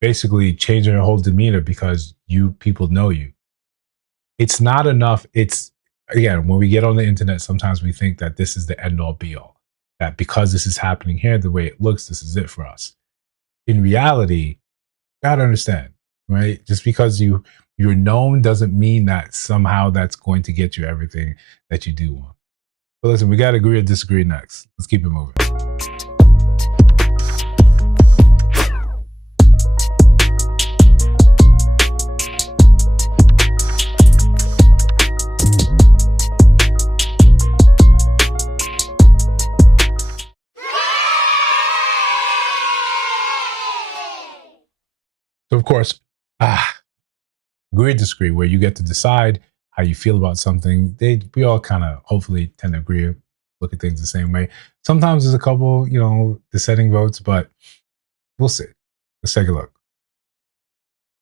basically change her whole demeanor because you people know you. It's not enough. It's, again, when we get on the internet, sometimes we think that this is the end all be all. That because this is happening here, the way it looks, this is it for us. In reality, you gotta understand, right? Just because you're known doesn't mean that somehow that's going to get you everything that you do want. But listen, we gotta agree or disagree next. Let's keep it moving. So, of course, agree or disagree, where you get to decide how you feel about something. We all kind of hopefully tend to agree, look at things the same way. Sometimes there's a couple, dissenting votes, but we'll see. Let's take a look.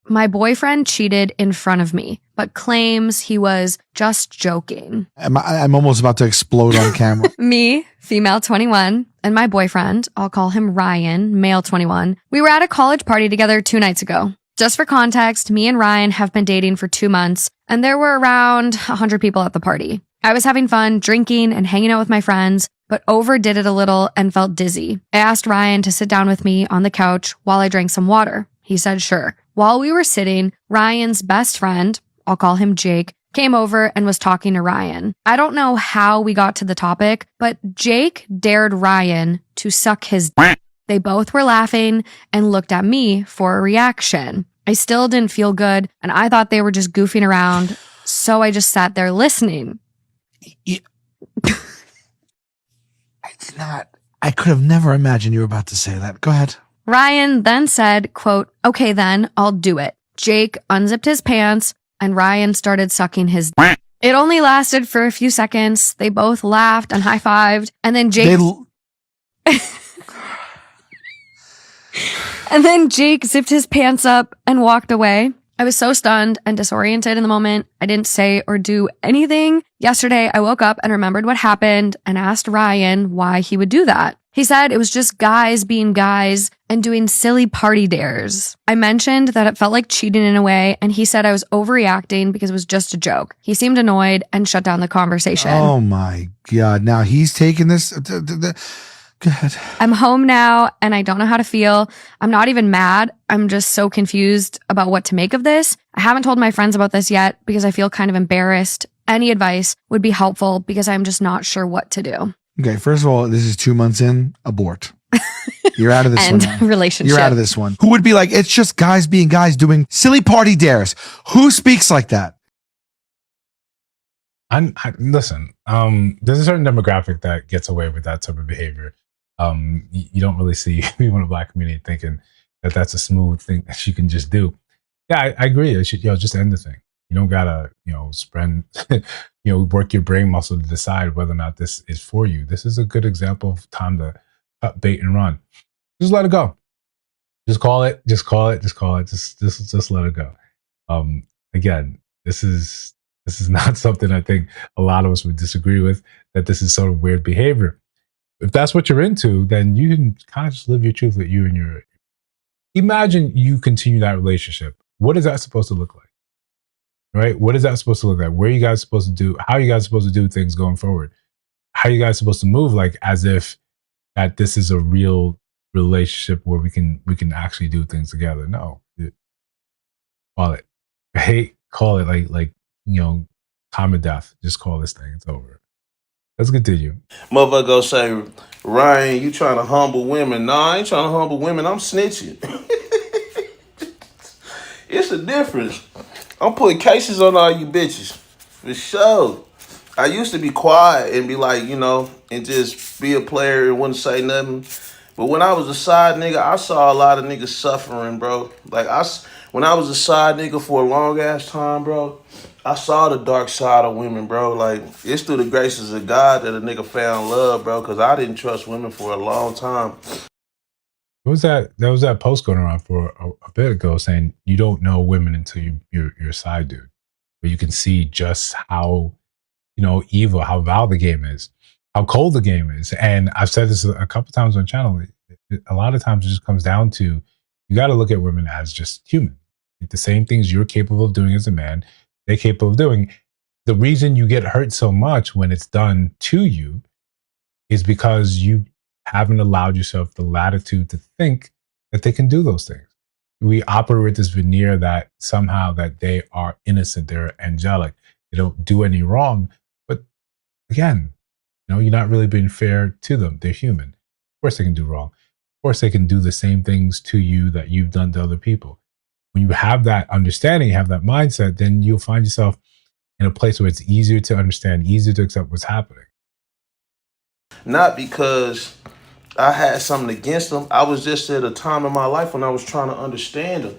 My boyfriend cheated in front of me, but claims he was just joking. I'm almost about to explode on camera. Me, female 21, and my boyfriend, I'll call him Ryan, male 21. We were at a college party together 2 nights ago. Just for context, me and Ryan have been dating for 2 months, and there were around 100 people at the party. I was having fun, drinking, and hanging out with my friends, but overdid it a little and felt dizzy. I asked Ryan to sit down with me on the couch while I drank some water. He said sure. While we were sitting, Ryan's best friend, I'll call him Jake, came over and was talking to Ryan. I don't know how we got to the topic, but Jake dared Ryan to suck his dick. They both were laughing and looked at me for a reaction. I still didn't feel good, and I thought they were just goofing around, so I just sat there listening. I could have never imagined you were about to say that. Go ahead. Ryan then said, quote, "Okay then, I'll do it." Jake unzipped his pants and Ryan started sucking his dick. It only lasted for a few seconds. They both laughed and high-fived, and then Jake and then Jake zipped his pants up and walked away. I was so stunned and disoriented in the moment. I didn't say or do anything. Yesterday, I woke up and remembered what happened and asked Ryan why he would do that. He said it was just guys being guys and doing silly party dares. I mentioned that it felt like cheating in a way, and he said I was overreacting because it was just a joke. He seemed annoyed and shut down the conversation. Oh my God. Now he's taking this. Go ahead. I'm home now and I don't know how to feel. I'm not even mad. I'm just so confused about what to make of this. I haven't told my friends about this yet because I feel kind of embarrassed. Any advice would be helpful because I'm just not sure what to do. Okay, first of all, this is 2 months in. Abort. You're out of this and one. Relationship. You're out of this one. Who would be like, it's just guys being guys doing silly party dares? Who speaks like that? Listen, there's a certain demographic that gets away with that type of behavior. You don't really see people in the Black community thinking that that's a smooth thing that you can just do. Yeah, I agree. It should, just end the thing. You don't gotta, spend, work your brain muscle to decide whether or not this is for you. This is a good example of time to cut bait and run. Just let it go. Just call it. Just call it. Just call it. Just let it go. Again, this is not something I think a lot of us would disagree with. That this is sort of weird behavior. If that's what you're into, then you can kind of just live your truth with you and your. Imagine you continue that relationship. What is that supposed to look like? Right? What is that supposed to look like? Where are you guys supposed to do? How are you guys supposed to do things going forward? How are you guys supposed to move like as if that this is a real relationship where we can actually do things together? No. Call it. Call it like time of death. Just call this thing. It's over. Let's continue. Motherfucker go say, Ryan, you trying to humble women. Nah, I ain't trying to humble women. I'm snitching. It's a difference. I'm putting cases on all you bitches. For sure. I used to be quiet and be like, and just be a player and wouldn't say nothing. But when I was a side nigga, I saw a lot of niggas suffering, bro. Like, when I was a side nigga for a long ass time, bro, I saw the dark side of women, bro. Like, it's through the graces of God that a nigga found love, bro, because I didn't trust women for a long time. What was that? There was that post going around for a bit ago saying you don't know women until you're a side dude. But you can see just how, evil, how vile the game is. how cold the game is. And I've said this a couple times on the channel. A lot of times it just comes down to, you got to look at women as just human. The same things you're capable of doing as a man, they're capable of doing. The reason you get hurt so much when it's done to you is because you haven't allowed yourself the latitude to think that they can do those things. We operate with this veneer that somehow that they are innocent, they're angelic, they don't do any wrong. But again, you're not really being fair to them. They're human. Of course they can do wrong. Of course they can do the same things to you that you've done to other people. When you have that understanding, you have that mindset, then you'll find yourself in a place where it's easier to understand, easier to accept what's happening. Not because I had something against them. I was just at a time in my life when I was trying to understand them.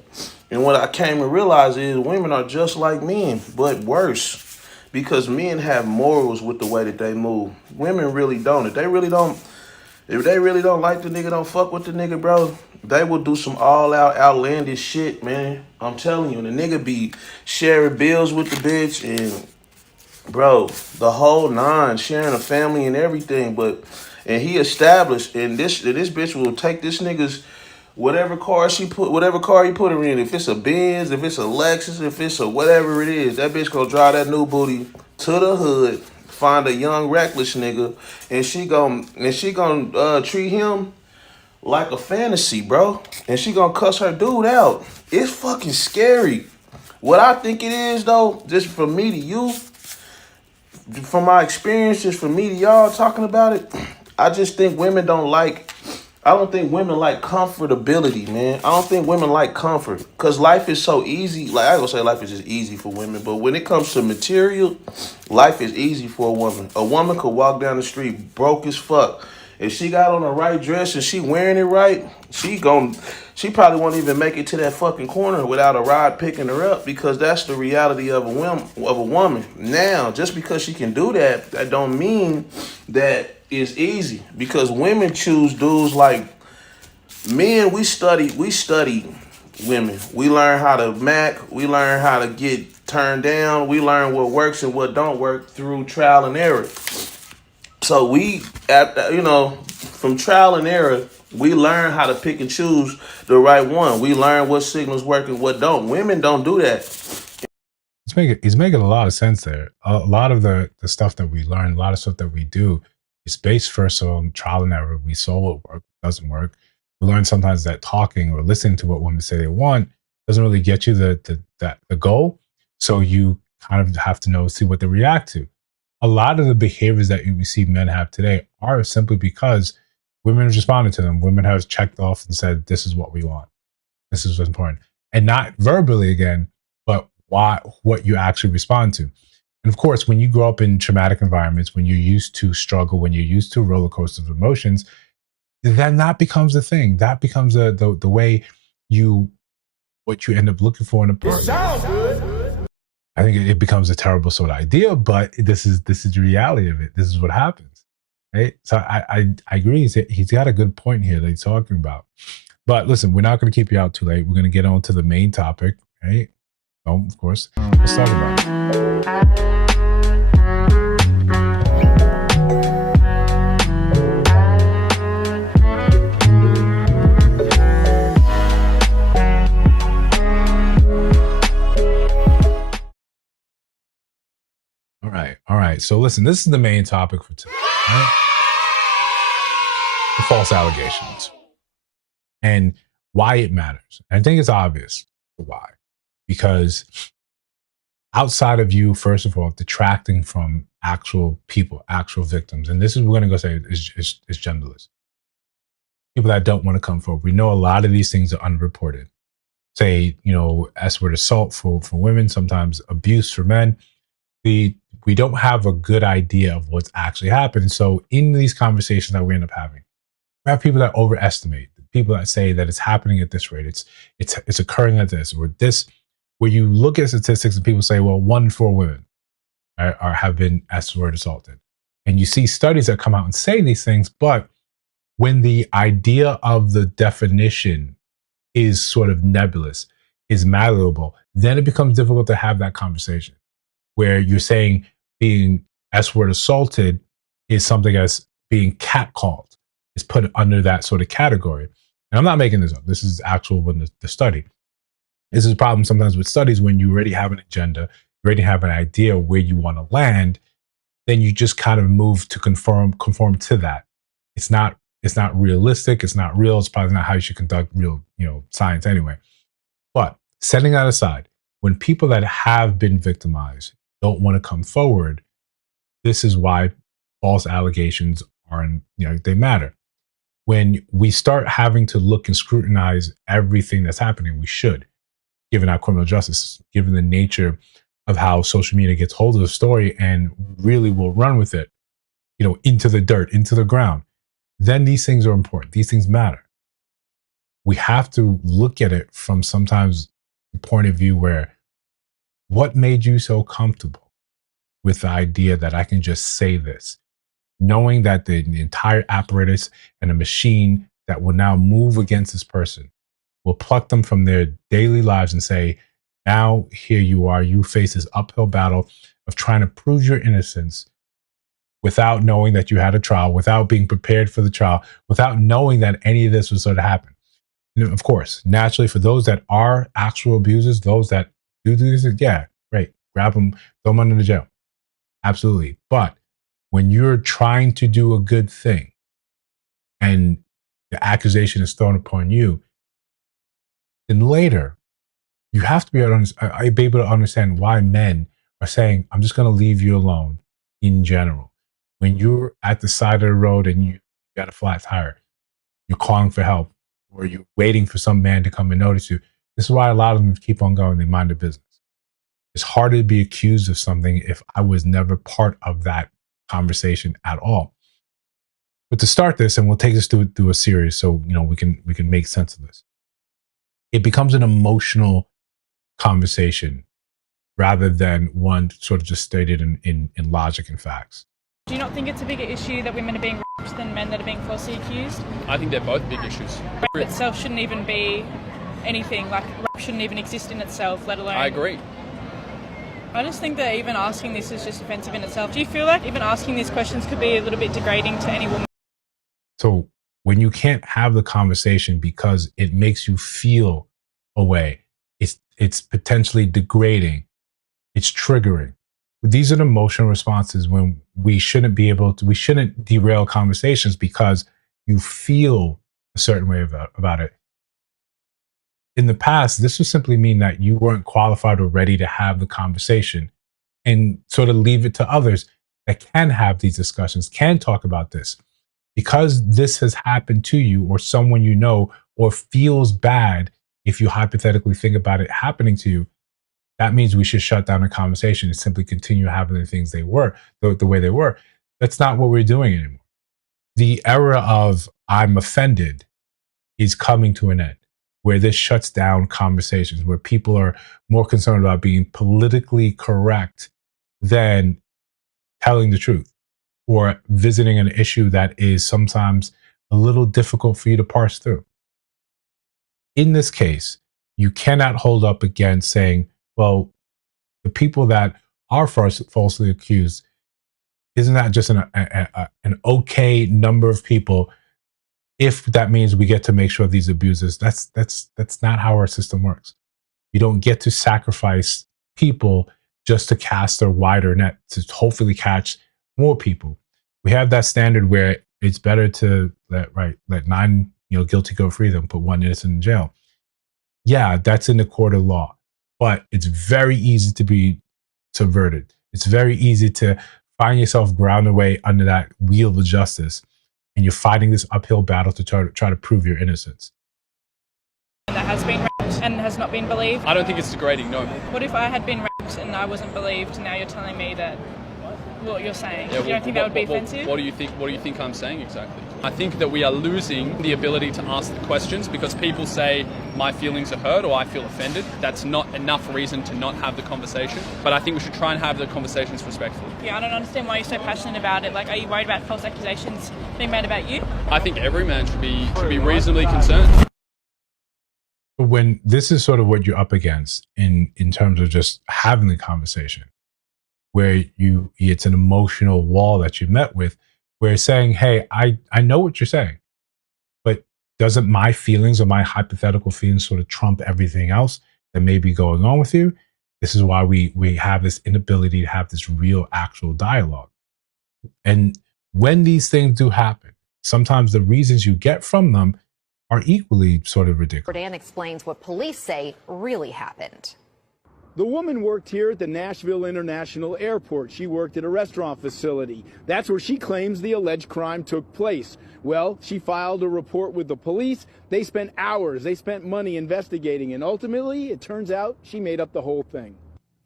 And what I came to realize is women are just like men, but worse. Because men have morals with the way that they move. Women really don't. If they really don't like the nigga, don't fuck with the nigga, bro, they will do some all-out outlandish shit, man. I'm telling you. And the nigga be sharing bills with the bitch and, bro, the whole nine, sharing a family and everything. And he established, and this bitch will take this nigga's whatever car he put her in. If it's a Benz, if it's a Lexus, if it's a whatever it is, that bitch gonna drive that new booty to the hood, find a young reckless nigga, and she gonna treat him like a fantasy, bro. And she gonna cuss her dude out. It's fucking scary. What I think it is, though, just from me to you, from my experiences, from me to y'all talking about it, I just think I don't think women like comfortability, man. I don't think women like comfort because life is so easy. Like, I ain't gonna say life is just easy for women, but when it comes to material, life is easy for a woman. A woman could walk down the street broke as fuck. If she got on the right dress and she wearing it right, she probably won't even make it to that fucking corner without a ride picking her up because that's the reality of a woman. Now, just because she can do that, that don't mean that it's easy because women choose dudes like men. We study women. We learn how to mac. We learn how to get turned down. We learn what works and what don't work through trial and error. So from trial and error, we learn how to pick and choose the right one. We learn what signals work and what don't. Women don't do that. He's making a lot of sense there. A lot of the stuff that we learn, a lot of stuff that we do is based first on trial and error. We saw what works, doesn't work. We learn sometimes that talking or listening to what women say they want doesn't really get you the goal. So you kind of have to see what they react to. A lot of the behaviors that you see men have today are simply because women have responded to them. Women have checked off and said, this is what we want. This is what's important. And not verbally again, but what you actually respond to. And of course, when you grow up in traumatic environments, when you're used to struggle, when you're used to roller coasters of emotions, then that becomes the thing. That becomes the way what you end up looking for in a partner. It sounds good. I think it becomes a terrible sort of idea, but this is the reality of it. This is what happens, right? So I agree. He's got a good point here that he's talking about. But listen, we're not going to keep you out too late. We're going to get on to the main topic, right? Oh, of course. Let's talk about it. All right. So listen, this is the main topic for today, right? The false allegations and why it matters. I think it's obvious why. Because outside of you, first of all, detracting from actual people, actual victims, and this is, we're going to go say is genderless. People that don't want to come forward. We know a lot of these things are unreported. Say, S-word assault for women, sometimes abuse for men. We don't have a good idea of what's actually happened. So in these conversations that we end up having, we have people that overestimate, people that say that it's happening at this rate, it's occurring at this, or this, where you look at statistics and people say, well, 1 in 4 women have been S-word assaulted. And you see studies that come out and say these things, but when the idea of the definition is sort of nebulous, is malleable, then it becomes difficult to have that conversation where you're saying being S-word assaulted is something as being catcalled, is put under that sort of category. And I'm not making this up. This is actual when the study. This is a problem sometimes with studies when you already have an agenda, you already have an idea where you want to land, then you just kind of move to conform to that. It's not realistic. It's not real. It's probably not how you should conduct real, science anyway. But setting that aside, when people that have been victimized don't want to come forward, this is why false allegations they matter. When we start having to look and scrutinize everything that's happening, we should, given our criminal justice system, given the nature of how social media gets hold of the story and really will run with it, into the dirt, into the ground, then these things are important. These things matter. We have to look at it from sometimes the point of view where, what made you so comfortable with the idea that I can just say this, knowing that the entire apparatus and a machine that will now move against this person will pluck them from their daily lives and say, now here you are, you face this uphill battle of trying to prove your innocence without knowing that you had a trial, without being prepared for the trial, without knowing that any of this was going to happen. Of course, naturally, for those that are actual abusers, those that do this, yeah, great, grab them, throw them under the jail. Absolutely. But when you're trying to do a good thing and the accusation is thrown upon you, then later you have to be able to understand why men are saying, I'm just going to leave you alone in general. When you're at the side of the road and you got a flat tire, you're calling for help, or you're waiting for some man to come and notice you. This is why a lot of them keep on going. They mind their business. It's harder to be accused of something if I was never part of that conversation at all. But to start this, and we'll take this through a series so we can make sense of this. It becomes an emotional conversation rather than one sort of just stated in logic and facts. Do you not think it's a bigger issue that women are being raped than men that are being falsely accused? I think they're both big issues. Rape itself shouldn't even be anything, like rape shouldn't even exist in itself, let alone... I agree. I just think that even asking this is just offensive in itself. Do you feel like even asking these questions could be a little bit degrading to any woman? So when you can't have the conversation because it makes you feel a way, it's potentially degrading, it's triggering. These are the emotional responses when we shouldn't derail conversations because you feel a certain way about it. In the past, this would simply mean that you weren't qualified or ready to have the conversation and sort of leave it to others that can have these discussions, can talk about this. Because this has happened to you or someone you know, or feels bad if you hypothetically think about it happening to you, that means we should shut down the conversation and simply continue having the things the way they were. That's not what we're doing anymore. The era of I'm offended is coming to an end, where this shuts down conversations, where people are more concerned about being politically correct than telling the truth or visiting an issue that is sometimes a little difficult for you to parse through. In this case, you cannot hold up against saying, well, the people that are falsely accused, isn't that just an okay number of people? If that means we get to make sure these abusers, that's not how our system works. You don't get to sacrifice people just to cast a wider net to hopefully catch more people. We have that standard where it's better to let 9 guilty go free than put 1 innocent in jail. Yeah, that's in the court of law, but it's very easy to be subverted. It's very easy to find yourself ground away under that wheel of justice, and you're fighting this uphill battle to try to prove your innocence. That has been raped and has not been believed? I don't think it's degrading, no. What if I had been raped and I wasn't believed, and now you're telling me that what you're saying? Yeah, you don't think that would be offensive? What do you think I'm saying exactly? I think that we are losing the ability to ask the questions because people say my feelings are hurt or I feel offended. That's not enough reason to not have the conversation. But I think we should try and have the conversations respectfully. Yeah, I don't understand why you're so passionate about it. Like, are you worried about false accusations being made about you? I think every man should be reasonably concerned. When this is sort of what you're up against in terms of just having the conversation, where it's an emotional wall that you met with, We're saying, hey, I know what you're saying, but doesn't my feelings or my hypothetical feelings sort of trump everything else that may be going on with you? This is why we have this inability to have this real, actual dialogue. And when these things do happen, sometimes the reasons you get from them are equally sort of ridiculous. Dan explains what police say really happened. The woman worked here at the Nashville International Airport. She worked at a restaurant facility. That's where she claims the alleged crime took place. Well, she filed a report with the police. They spent hours, they spent money investigating, and ultimately, it turns out she made up the whole thing.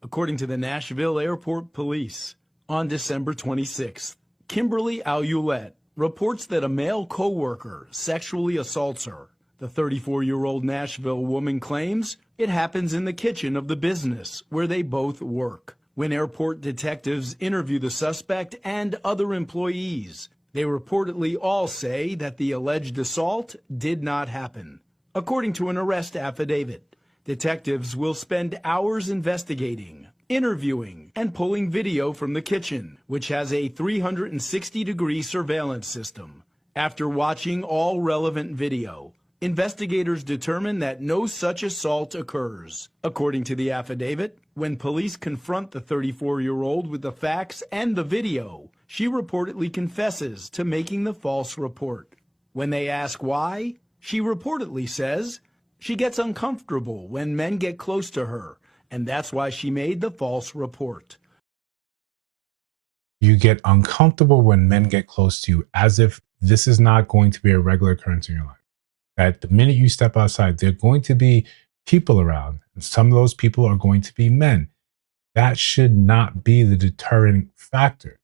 According to the Nashville Airport Police, on December 26th, Kimberly Alouette reports that a male co-worker sexually assaults her. The 34-year-old Nashville woman claims it happens in the kitchen of the business where they both work. When airport detectives interview the suspect and other employees, they reportedly all say that the alleged assault did not happen. According to an arrest affidavit, detectives will spend hours investigating, interviewing, and pulling video from the kitchen, which has a 360-degree surveillance system. After watching all relevant video, investigators determine that no such assault occurs. According to the affidavit, when police confront the 34-year-old with the facts and the video, she reportedly confesses to making the false report. When they ask why, she reportedly says she gets uncomfortable when men get close to her, and that's why she made the false report. You get uncomfortable when men get close to you, as if this is not going to be a regular occurrence in your life. That the minute you step outside, there are going to be people around. And some of those people are going to be men. That should not be the deterrent factor.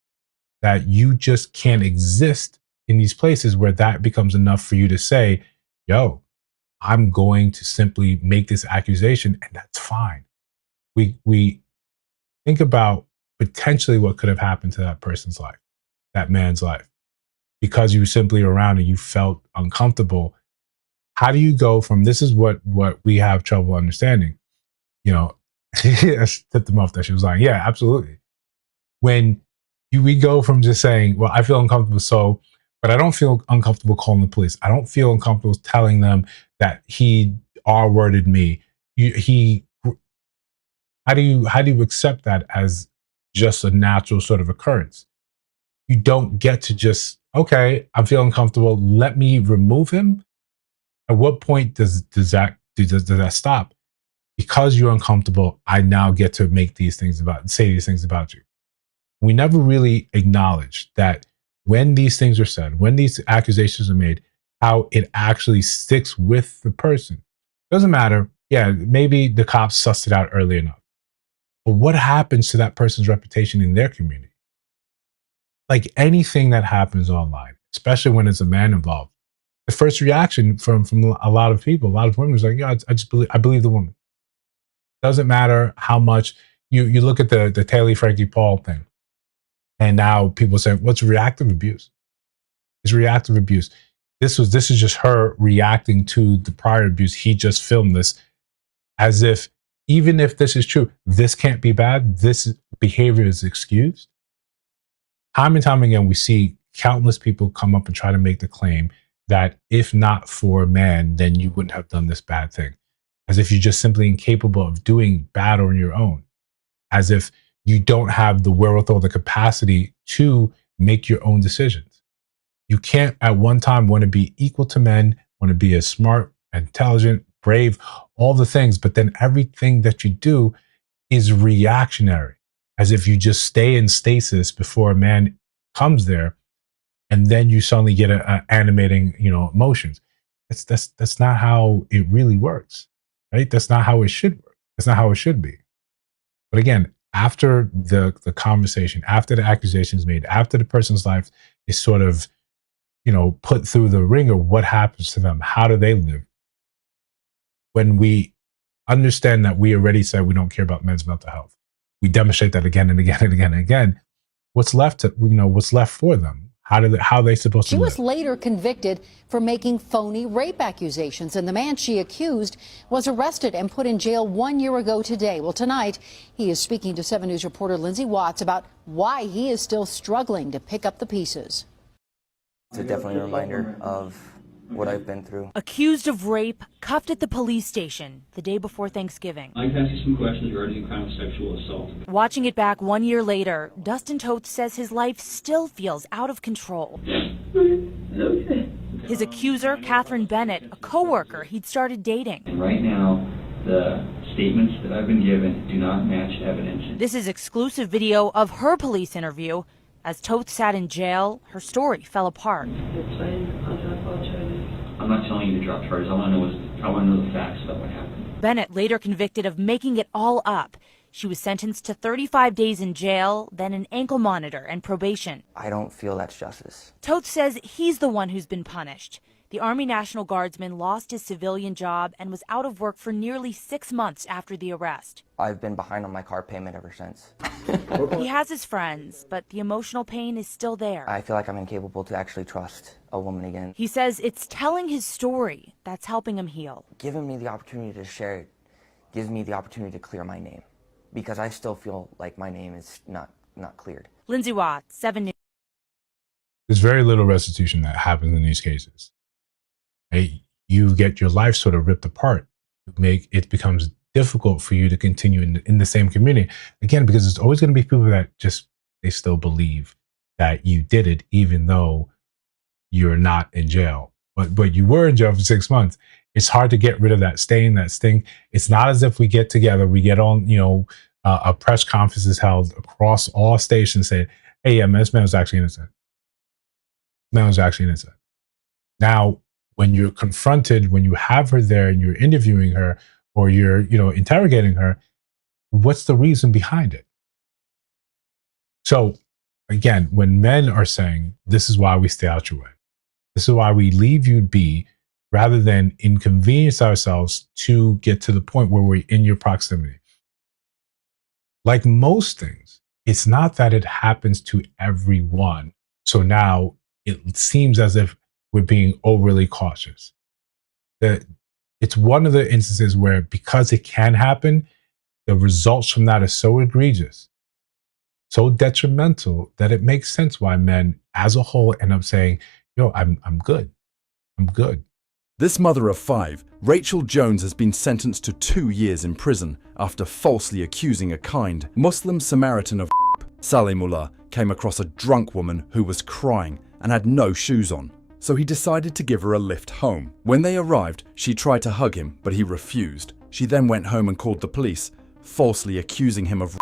That you just can't exist in these places where that becomes enough for you to say, yo, I'm going to simply make this accusation, and that's fine. We think about potentially what could have happened to that person's life, that man's life, because you were simply around and you felt uncomfortable. How do you go from, this is what we have trouble understanding, you know, I tipped them off that she was lying. Yeah, absolutely. When we go from just saying, well, I feel uncomfortable, so, but I don't feel uncomfortable calling the police. I don't feel uncomfortable telling them that he R-worded me. How do you accept that as just a natural sort of occurrence? You don't get to just, okay, I'm feeling uncomfortable, let me remove him. At what point does that stop? Because you're uncomfortable, I now get to say these things about you. We never really acknowledge that when these things are said, when these accusations are made, how it actually sticks with the person. Doesn't matter. Yeah, maybe the cops sussed it out early enough. But what happens to that person's reputation in their community? Like anything that happens online, especially when it's a man involved, the first reaction from a lot of people, a lot of women is like, yeah, I believe the woman. Doesn't matter how much you look at the Taylor Frankie Paul thing, and now people say, what's reactive abuse? It's reactive abuse. This is just her reacting to the prior abuse. He just filmed this as if, even if this is true, this can't be bad. This behavior is excused. Time and time again, we see countless people come up and try to make the claim that if not for a man, then you wouldn't have done this bad thing. As if you're just simply incapable of doing bad on your own. As if you don't have the wherewithal, the capacity to make your own decisions. You can't at one time want to be equal to men, want to be as smart, intelligent, brave, all the things, but then everything that you do is reactionary. As if you just stay in stasis before a man comes there, and then you suddenly get a animating, emotions. That's not how it really works, right? That's not how it should work. That's not how it should be. But again, after the conversation, after the accusations made, after the person's life is sort of, put through the ringer, what happens to them? How do they live? When we understand that we already said we don't care about men's mental health, we demonstrate that again and again and again and again. What's left for them? How are they supposed to live? She was later convicted for making phony rape accusations, and the man she accused was arrested and put in jail 1 year ago today. Well, tonight, he is speaking to 7 News reporter Lindsay Watts about why he is still struggling to pick up the pieces. It's definitely a reminder of what I've been through. Accused of rape, cuffed at the police station the day before Thanksgiving. I can ask you some questions regarding the crime of sexual assault. Watching it back 1 year later, Dustin Toth says his life still feels out of control. Okay. His accuser, Catherine Bennett, a coworker he'd started dating. And right now, the statements that I've been given do not match evidence. This is exclusive video of her police interview. As Toth sat in jail, her story fell apart. I'm not telling you to drop charges. I want to know the facts about what happened. Bennett later convicted of making it all up. She was sentenced to 35 days in jail, then an ankle monitor and probation. I don't feel that's justice. Toth says he's the one who's been punished. The Army National Guardsman lost his civilian job and was out of work for nearly 6 months after the arrest. I've been behind on my car payment ever since. He has his friends, but the emotional pain is still there. I feel like I'm incapable to actually trust a woman again. He says it's telling his story that's helping him heal. Giving me the opportunity to share it gives me the opportunity to clear my name, because I still feel like my name is not cleared. Lindsay Watts, 7 News. There's very little restitution that happens in these cases. You get your life sort of ripped apart. It becomes difficult for you to continue in the same community. Again, because there's always going to be people that they still believe that you did it, even though you're not in jail. But you were in jail for 6 months. It's hard to get rid of that stain, that sting. It's not as if we get together, we get on, a press conference is held across all stations saying, hey, yeah, man, this man was actually innocent. Man was actually innocent. Now, when you're confronted, when you have her there and you're interviewing her or you're, interrogating her, what's the reason behind it? So again, when men are saying, this is why we stay out your way, this is why we leave you be, rather than inconvenience ourselves to get to the point where we're in your proximity. Like most things, it's not that it happens to everyone. So now it seems as if we're being overly cautious. It's one of the instances where, because it can happen, the results from that are so egregious, so detrimental, that it makes sense why men as a whole end up saying, yo, I'm good. I'm good. This mother of 5, Rachel Jones, has been sentenced to 2 years in prison after falsely accusing a kind Muslim Samaritan of Salimullah came across a drunk woman who was crying and had no shoes on. So he decided to give her a lift home. When they arrived, she tried to hug him, but he refused. She then went home and called the police, falsely accusing him of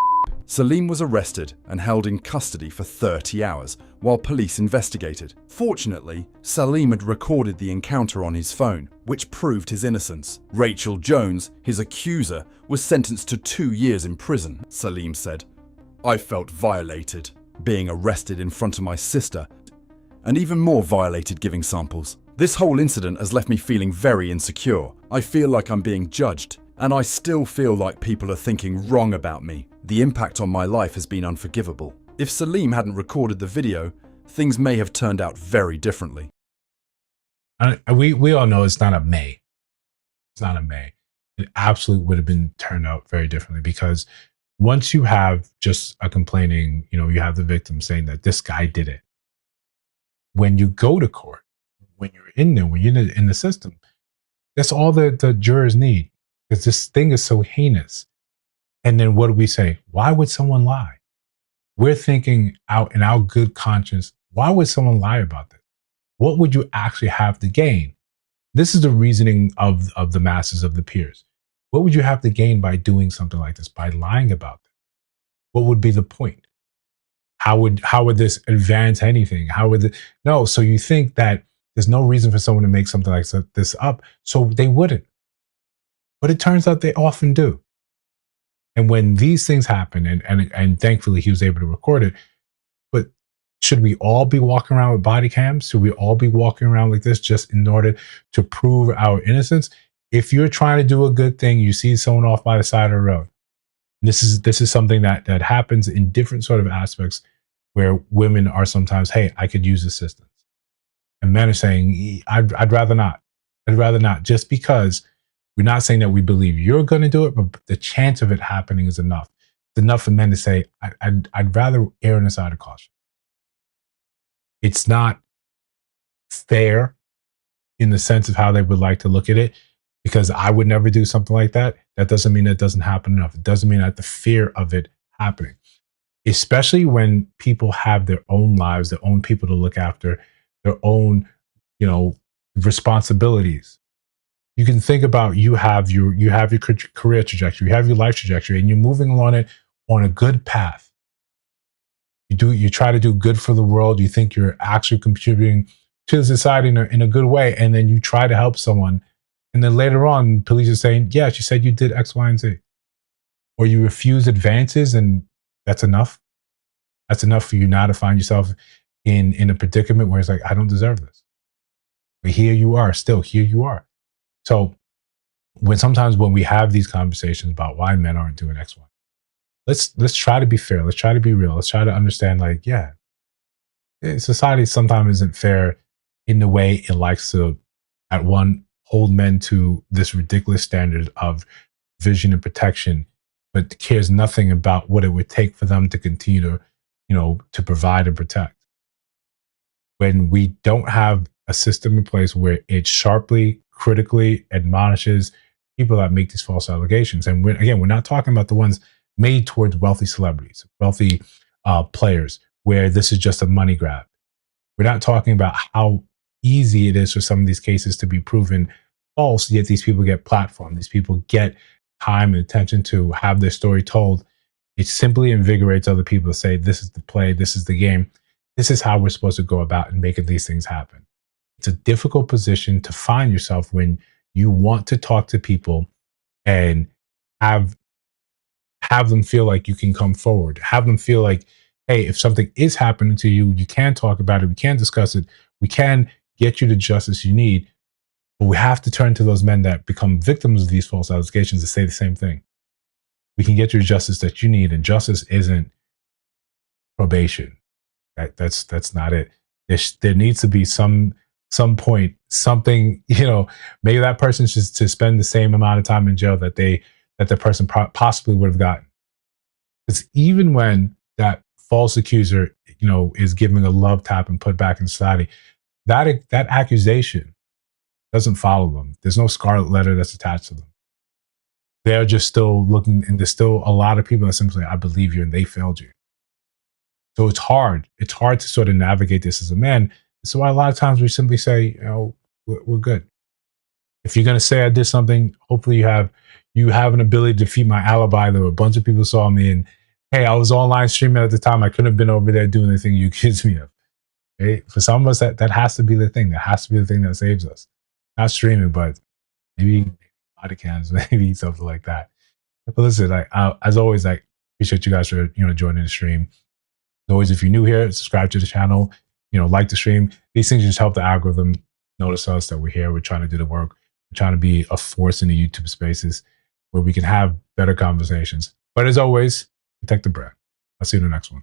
Salim was arrested and held in custody for 30 hours while police investigated. Fortunately, Salim had recorded the encounter on his phone, which proved his innocence. Rachel Jones, his accuser, was sentenced to 2 years in prison. Salim said, I felt violated, being arrested in front of my sister, and even more violated giving samples. This whole incident has left me feeling very insecure. I feel like I'm being judged, and I still feel like people are thinking wrong about me. The impact on my life has been unforgivable. If Salim hadn't recorded the video, things may have turned out very differently. We all know it's not a may. It's not a may. It absolutely would have been turned out very differently, because once you have just a complaining, you have the victim saying that this guy did it. When you go to court, when you're in there, when you're in the system, that's all the jurors need, because this thing is so heinous. And then what do we say? Why would someone lie? We're thinking out in our good conscience, why would someone lie about this? What would you actually have to gain? This is the reasoning of the masses, of the peers. What would you have to gain by doing something like this, by lying about this? What would be the point? How would this advance anything? No, so you think that there's no reason for someone to make something like this up, so they wouldn't. But it turns out they often do. And when these things happen, and thankfully he was able to record it, but should we all be walking around with body cams? Should we all be walking around like this just in order to prove our innocence? If you're trying to do a good thing, you see someone off by the side of the road. This is something that happens in different sort of aspects, where women are sometimes, hey, I could use assistance. And men are saying, I'd rather not. I'd rather not, just because we're not saying that we believe you're going to do it, but the chance of it happening is enough. It's enough for men to say, I'd rather err on the side of caution. It's not fair in the sense of how they would like to look at it, because I would never do something like that. That doesn't mean it doesn't happen enough. It doesn't mean that the fear of it happening, especially when people have their own lives, their own people to look after, their own, responsibilities. You can think about you have your career trajectory, you have your life trajectory, and you're moving along it on a good path. You try to do good for the world. You think you're actually contributing to the society in a good way, and then you try to help someone, and then later on, police are saying, "Yeah, she said you did X, Y, and Z," or you refuse advances, and that's enough. That's enough for you now to find yourself in a predicament where it's like, I don't deserve this. But here you are, still here you are. So sometimes when we have these conversations about why men aren't doing X, Y, let's try to be fair. Let's try to be real. Let's try to understand, like, yeah, society sometimes isn't fair in the way it likes to, at one, hold men to this ridiculous standard of vision and protection, but cares nothing about what it would take for them to continue to, to provide and protect. When we don't have a system in place where it sharply, critically admonishes people that make these false allegations. And we're not talking about the ones made towards wealthy celebrities, wealthy players, where this is just a money grab. We're not talking about how easy it is for some of these cases to be proven false, yet these people get platformed. These people get time and attention to have their story told. It simply invigorates other people to say, this is the play, this is the game, this is how we're supposed to go about and making these things happen. It's a difficult position to find yourself when you want to talk to people and have them feel like you can come forward, have them feel like, hey, if something is happening to you, you can talk about it, we can discuss it, we can get you the justice you need. But we have to turn to those men that become victims of these false allegations to say the same thing. We can get you the justice that you need, and justice isn't probation. That's not it. There needs to be some point, something, maybe that person should to spend the same amount of time in jail that the person possibly would have gotten. Because even when that false accuser, is giving a love tap and put back in society, that accusation doesn't follow them. There's no scarlet letter that's attached to them. They're just still looking, and there's still a lot of people that simply, I believe you, and they failed you. So it's hard. It's hard to sort of navigate this as a man. So why a lot of times we simply say, we're good. If you're going to say I did something, hopefully you have an ability to defeat my alibi. There were a bunch of people saw me, and hey, I was online streaming at the time. I couldn't have been over there doing anything you accused me of. Okay? For some of us, that has to be the thing. That has to be the thing that saves us. Not streaming, but maybe body cams, maybe something like that. But listen, as always, I appreciate you guys for joining the stream. As always, if you're new here, subscribe to the channel. Like the stream. These things just help the algorithm notice us, that we're here. We're trying to do the work. We're trying to be a force in the YouTube spaces where we can have better conversations. But as always, protect the brand. I'll see you in the next one.